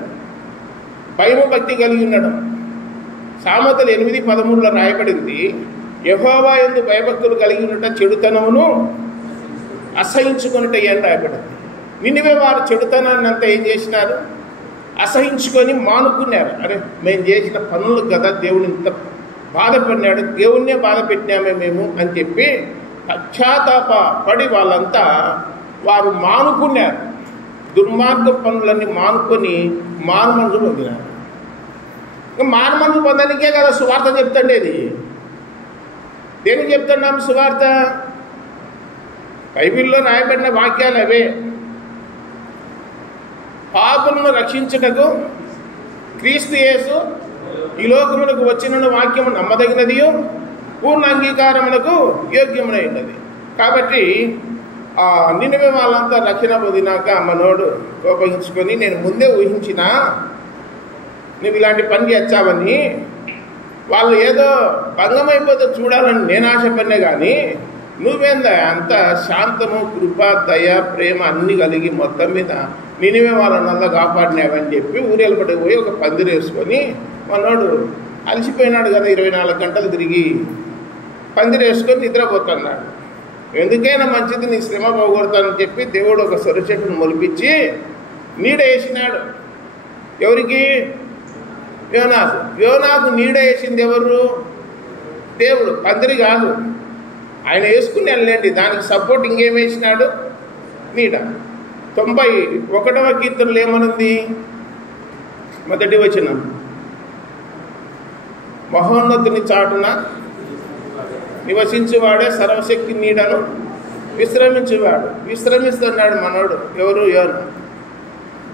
భయభక్తి కలిగి ఉండడం. సామెతలు 8:13 రాయబడింది, యెహోవా యందు భయభక్తులు కలిగి ఉండట చెడుతనమును అసహించుకొనుట అని రాయబడింది. నినివే వారు చెడుతనాన్ని అంతా ఏం చేసినారు? అసహించుకొని మానుకున్నారు. అరే మేము చేసిన పనులు కదా దేవుని ఇంత బాధపడినాడు, దేవుణ్ణే బాధ పెట్టినామే మేము అని చెప్పి పశ్చాత్తాపడి వాళ్ళంతా వారు మానుకున్నారు. దుర్మార్గ పనులన్నీ మానుకొని మారుమనసు పొందినారు. ఇంకా మారుమనసు పొందడానికే కదా సువార్త చెప్తుండేది. దేనికి చెప్తున్నాం సువార్త? బైబిల్లో రాయబడిన వాక్యాలు అవే. పాపులను రక్షించుటకు క్రీస్తు యేసు ఈ లోకమునకు వచ్చిన వాక్యము నమ్మదగినది, పూర్ణ అంగీకారములకు యోగ్యమునైనది. కాబట్టి నినివే వాళ్ళంతా రక్షణ పొందినాక మనోడు కోపగించుకొని, నేను ముందే ఊహించినా నువ్వు ఇలాంటి పని చేస్తావని, వాళ్ళు ఏదో భంగమైపోతే చూడాలని నేను ఆశపడినా కానీ నువ్వేందా అంత శాంతము, కృప, దయ, ప్రేమ అన్నీ కలిగి మొత్తం మీద నినివే వాళ్ళనల్లా కాపాడినావని చెప్పి ఊరేళ్ళపడి పోయి ఒక పందిరి వేసుకొని, మనోడు అలసిపోయినాడు కదా, 24 గంటలు తిరిగి పందిరి వేసుకొని నిద్రపోతున్నాడు. ఎందుకైనా మంచిది నీ శ్రమ పోగొడతానని చెప్పి దేవుడు ఒక సొర చెట్టును మొలిపించి నీడ వేసినాడు. ఎవరికి? యోనాకు నీడ వేసింది ఎవరు? దేవుడు, పందిరి కాదు. ఆయన వేసుకుని వెళ్ళండి, దానికి సపోర్ట్ ఇంకేం వేసినాడు? నీడ. 91వ కీర్తనలు ఏమనుంది? మొదటి వచనం, మహోన్నతుని చాటున నివసించువాడే సర్వశక్తి నీడను విశ్రమించేవాడు. విశ్రమిస్తున్నాడు మనోడు. ఎవరు? యోన.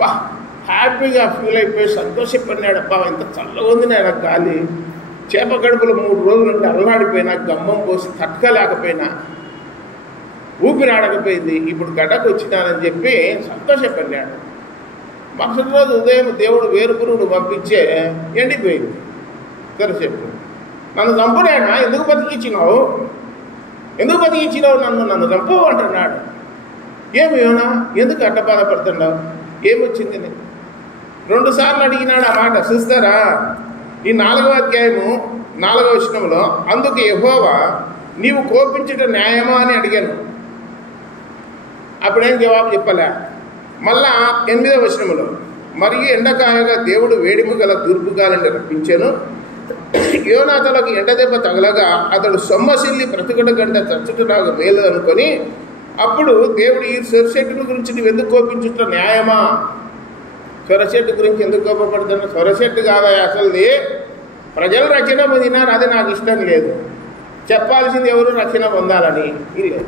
బా హ్యాపీగా ఫీల్ అయిపోయి సంతోషపడినాడు. అబ్బా ఎంత చల్లగా ఉంది నా గాలి, చేప కడుపులో 3 రోజులు ఉంటే అల్లాడిపోయినా, గమ్మం పోసి తట్టుకోలేకపోయినా, ఊపిరాడకపోయింది, ఇప్పుడు గడ్డకు వచ్చినానని చెప్పి సంతోషపడినాడు. మరుసటి రోజు ఉదయం దేవుడు వేరుపురుగును పంపించే ఎండిపోయింది. చెప్పు, నన్ను చంపునేనా? ఎందుకు బతికిచ్చినావు? నన్ను చంపు అంటున్నాడు. ఏమి యోనా, ఎందుకు అట్ట బాధపడుతున్నావు? ఏమొచ్చింది? 2 సార్లు అడిగినాడు ఆ మాట. చూస్తారా, ఈ 4వ అధ్యాయము 4వ వచనంలో, అందుకు యెహోవా నీవు కోపించుట న్యాయమా అని అడిగాను. అప్పుడేం జవాబు చెప్పలే. మళ్ళా 8వ వచనంలో, మరియు ఎండకాయగా దేవుడు వేడిమి గల తూర్పు గాలిని రప్పించాను, యోనా తలకు ఎండ దెబ్బ తగలగా అతడు సొమ్మసిల్లి ప్రతిగడ గంట చచ్చుట నాకు మేలు అనుకొని, అప్పుడు దేవుడు ఈ సొరచెట్టు గురించి నువ్వు ఎందుకు కోపించుట న్యాయమా? సొరచెట్టు గురించి ఎందుకు కోపపడుతున్నా? సొరచెట్టు కాదా అసలుది, ప్రజలు రక్షణ పొందినారు, అది నాకు ఇష్టం లేదు. చెప్పాల్సింది ఎవరు రక్షణ పొందాలని లేదు.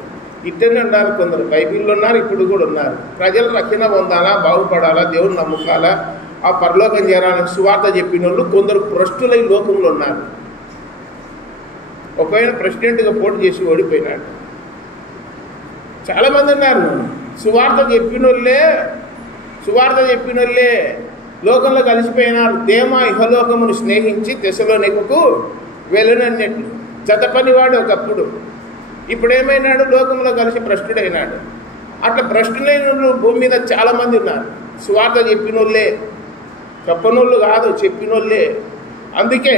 ఇట్టనే ఉన్నారు కొందరు, బైబిల్లో ఉన్నారు, ఇప్పుడు కూడా ఉన్నారు. ప్రజలు రక్షణ పొందాలా, బాగుపడాలా, దేవుడు నమ్ముకాలా, ఆ పరలోకం చేరాలని సువార్త చెప్పిన వాళ్ళు కొందరు భ్రష్టులై లోకంలో ఉన్నారు. ఒకవేళ ప్రెసిడెంట్గా పోటీ చేసి ఓడిపోయినాడు. చాలామంది ఉన్నారు. సువార్త చెప్పిన వాళ్ళే లోకంలో కలిసిపోయినారు. దేమ ఇహలోకమును స్నేహించి తెసలోనికకు వెళ్ళనన్నట్లు జతపనివాడు ఒకప్పుడు. ఇప్పుడేమైనాడు? లోకంలో కలిసి భ్రష్టుడైనాడు. అట్లా భ్రష్టులైన భూమి మీద చాలామంది ఉన్నారు. సువార్త చెప్పినోళ్ళే, చెప్పనోళ్ళు కాదు, చెప్పినోళ్ళే. అందుకే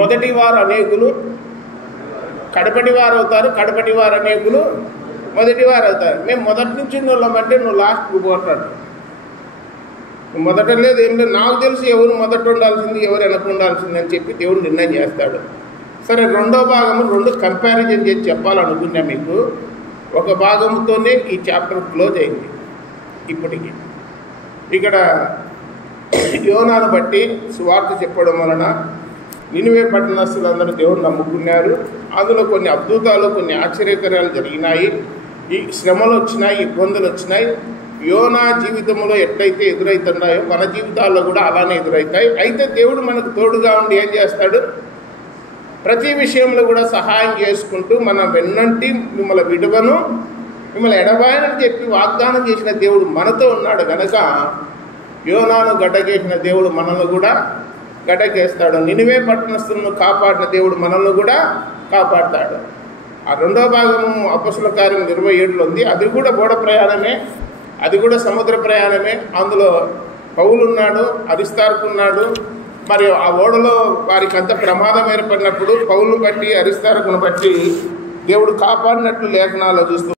మొదటి వారు అనేకులు కడపటి వారు అవుతారు, కడపటి వారు అనేకులు మొదటి వారు అవుతారు. మేము మొదటి నుంచి ఉన్నోళ్ళమంటే నువ్వు లాస్ట్కి పోతాడు. నువ్వు మొదట లేదు, ఏం లేదు. నాకు తెలిసి ఎవరు మొదట ఉండాల్సింది, ఎవరు వెనక ఉండాల్సింది అని చెప్పి దేవుడు నిర్ణయం చేస్తాడు. సరే, 2వ భాగము 2 కంపారిజన్ చేసి చెప్పాలనుకున్నా మీకు. ఒక భాగంతోనే ఈ చాప్టర్ క్లోజ్ అయింది. ఇప్పటికి ఇక్కడ యోనాను బట్టి సువార్త చెప్పడం వలన నినివే పట్టణస్తులందరూ దేవుడు నమ్ముకున్నారు. అందులో కొన్ని అద్భుతాలు, కొన్ని ఆశ్చర్యకరాలు జరిగినాయి. ఈ శ్రమలు వచ్చినాయి, ఇబ్బందులు వచ్చినాయి. యోనా జీవితంలో ఎట్లయితే ఎదురవుతున్నాయో మన జీవితాల్లో కూడా అలానే ఎదురవుతాయి. అయితే దేవుడు మనకు తోడుగా ఉండి ఏం చేస్తాడు? ప్రతి విషయంలో కూడా సహాయం చేసుకుంటూ మన వెన్నంటి మిమ్మల్ని విడువను, మిమ్మల్ని ఎడబాయనని చెప్పి వాగ్దానం చేసిన దేవుడు మనతో ఉన్నాడు కనుక యోనాను గడ్డకేసిన దేవుడు మనల్ని కూడా గడ్డకేస్తాడు. నినివే పట్టణస్తులను కాపాడిన దేవుడు మనల్ని కూడా కాపాడతాడు. ఆ 2వ భాగము అపొస్తలుల కార్యం 27లో ఉంది. అది కూడా ఓడ ప్రయాణమే, అది కూడా సముద్ర ప్రయాణమే. అందులో పౌలు ఉన్నాడు, అరిస్తార్కు ఉన్నాడు. మరి ఆ ఓడలో వారికి అంత ప్రమాదం ఏర్పడినప్పుడు పౌలును బట్టి, అరిస్తార్కును బట్టి దేవుడు కాపాడినట్లు లేఖనాల్లో చూస్తూ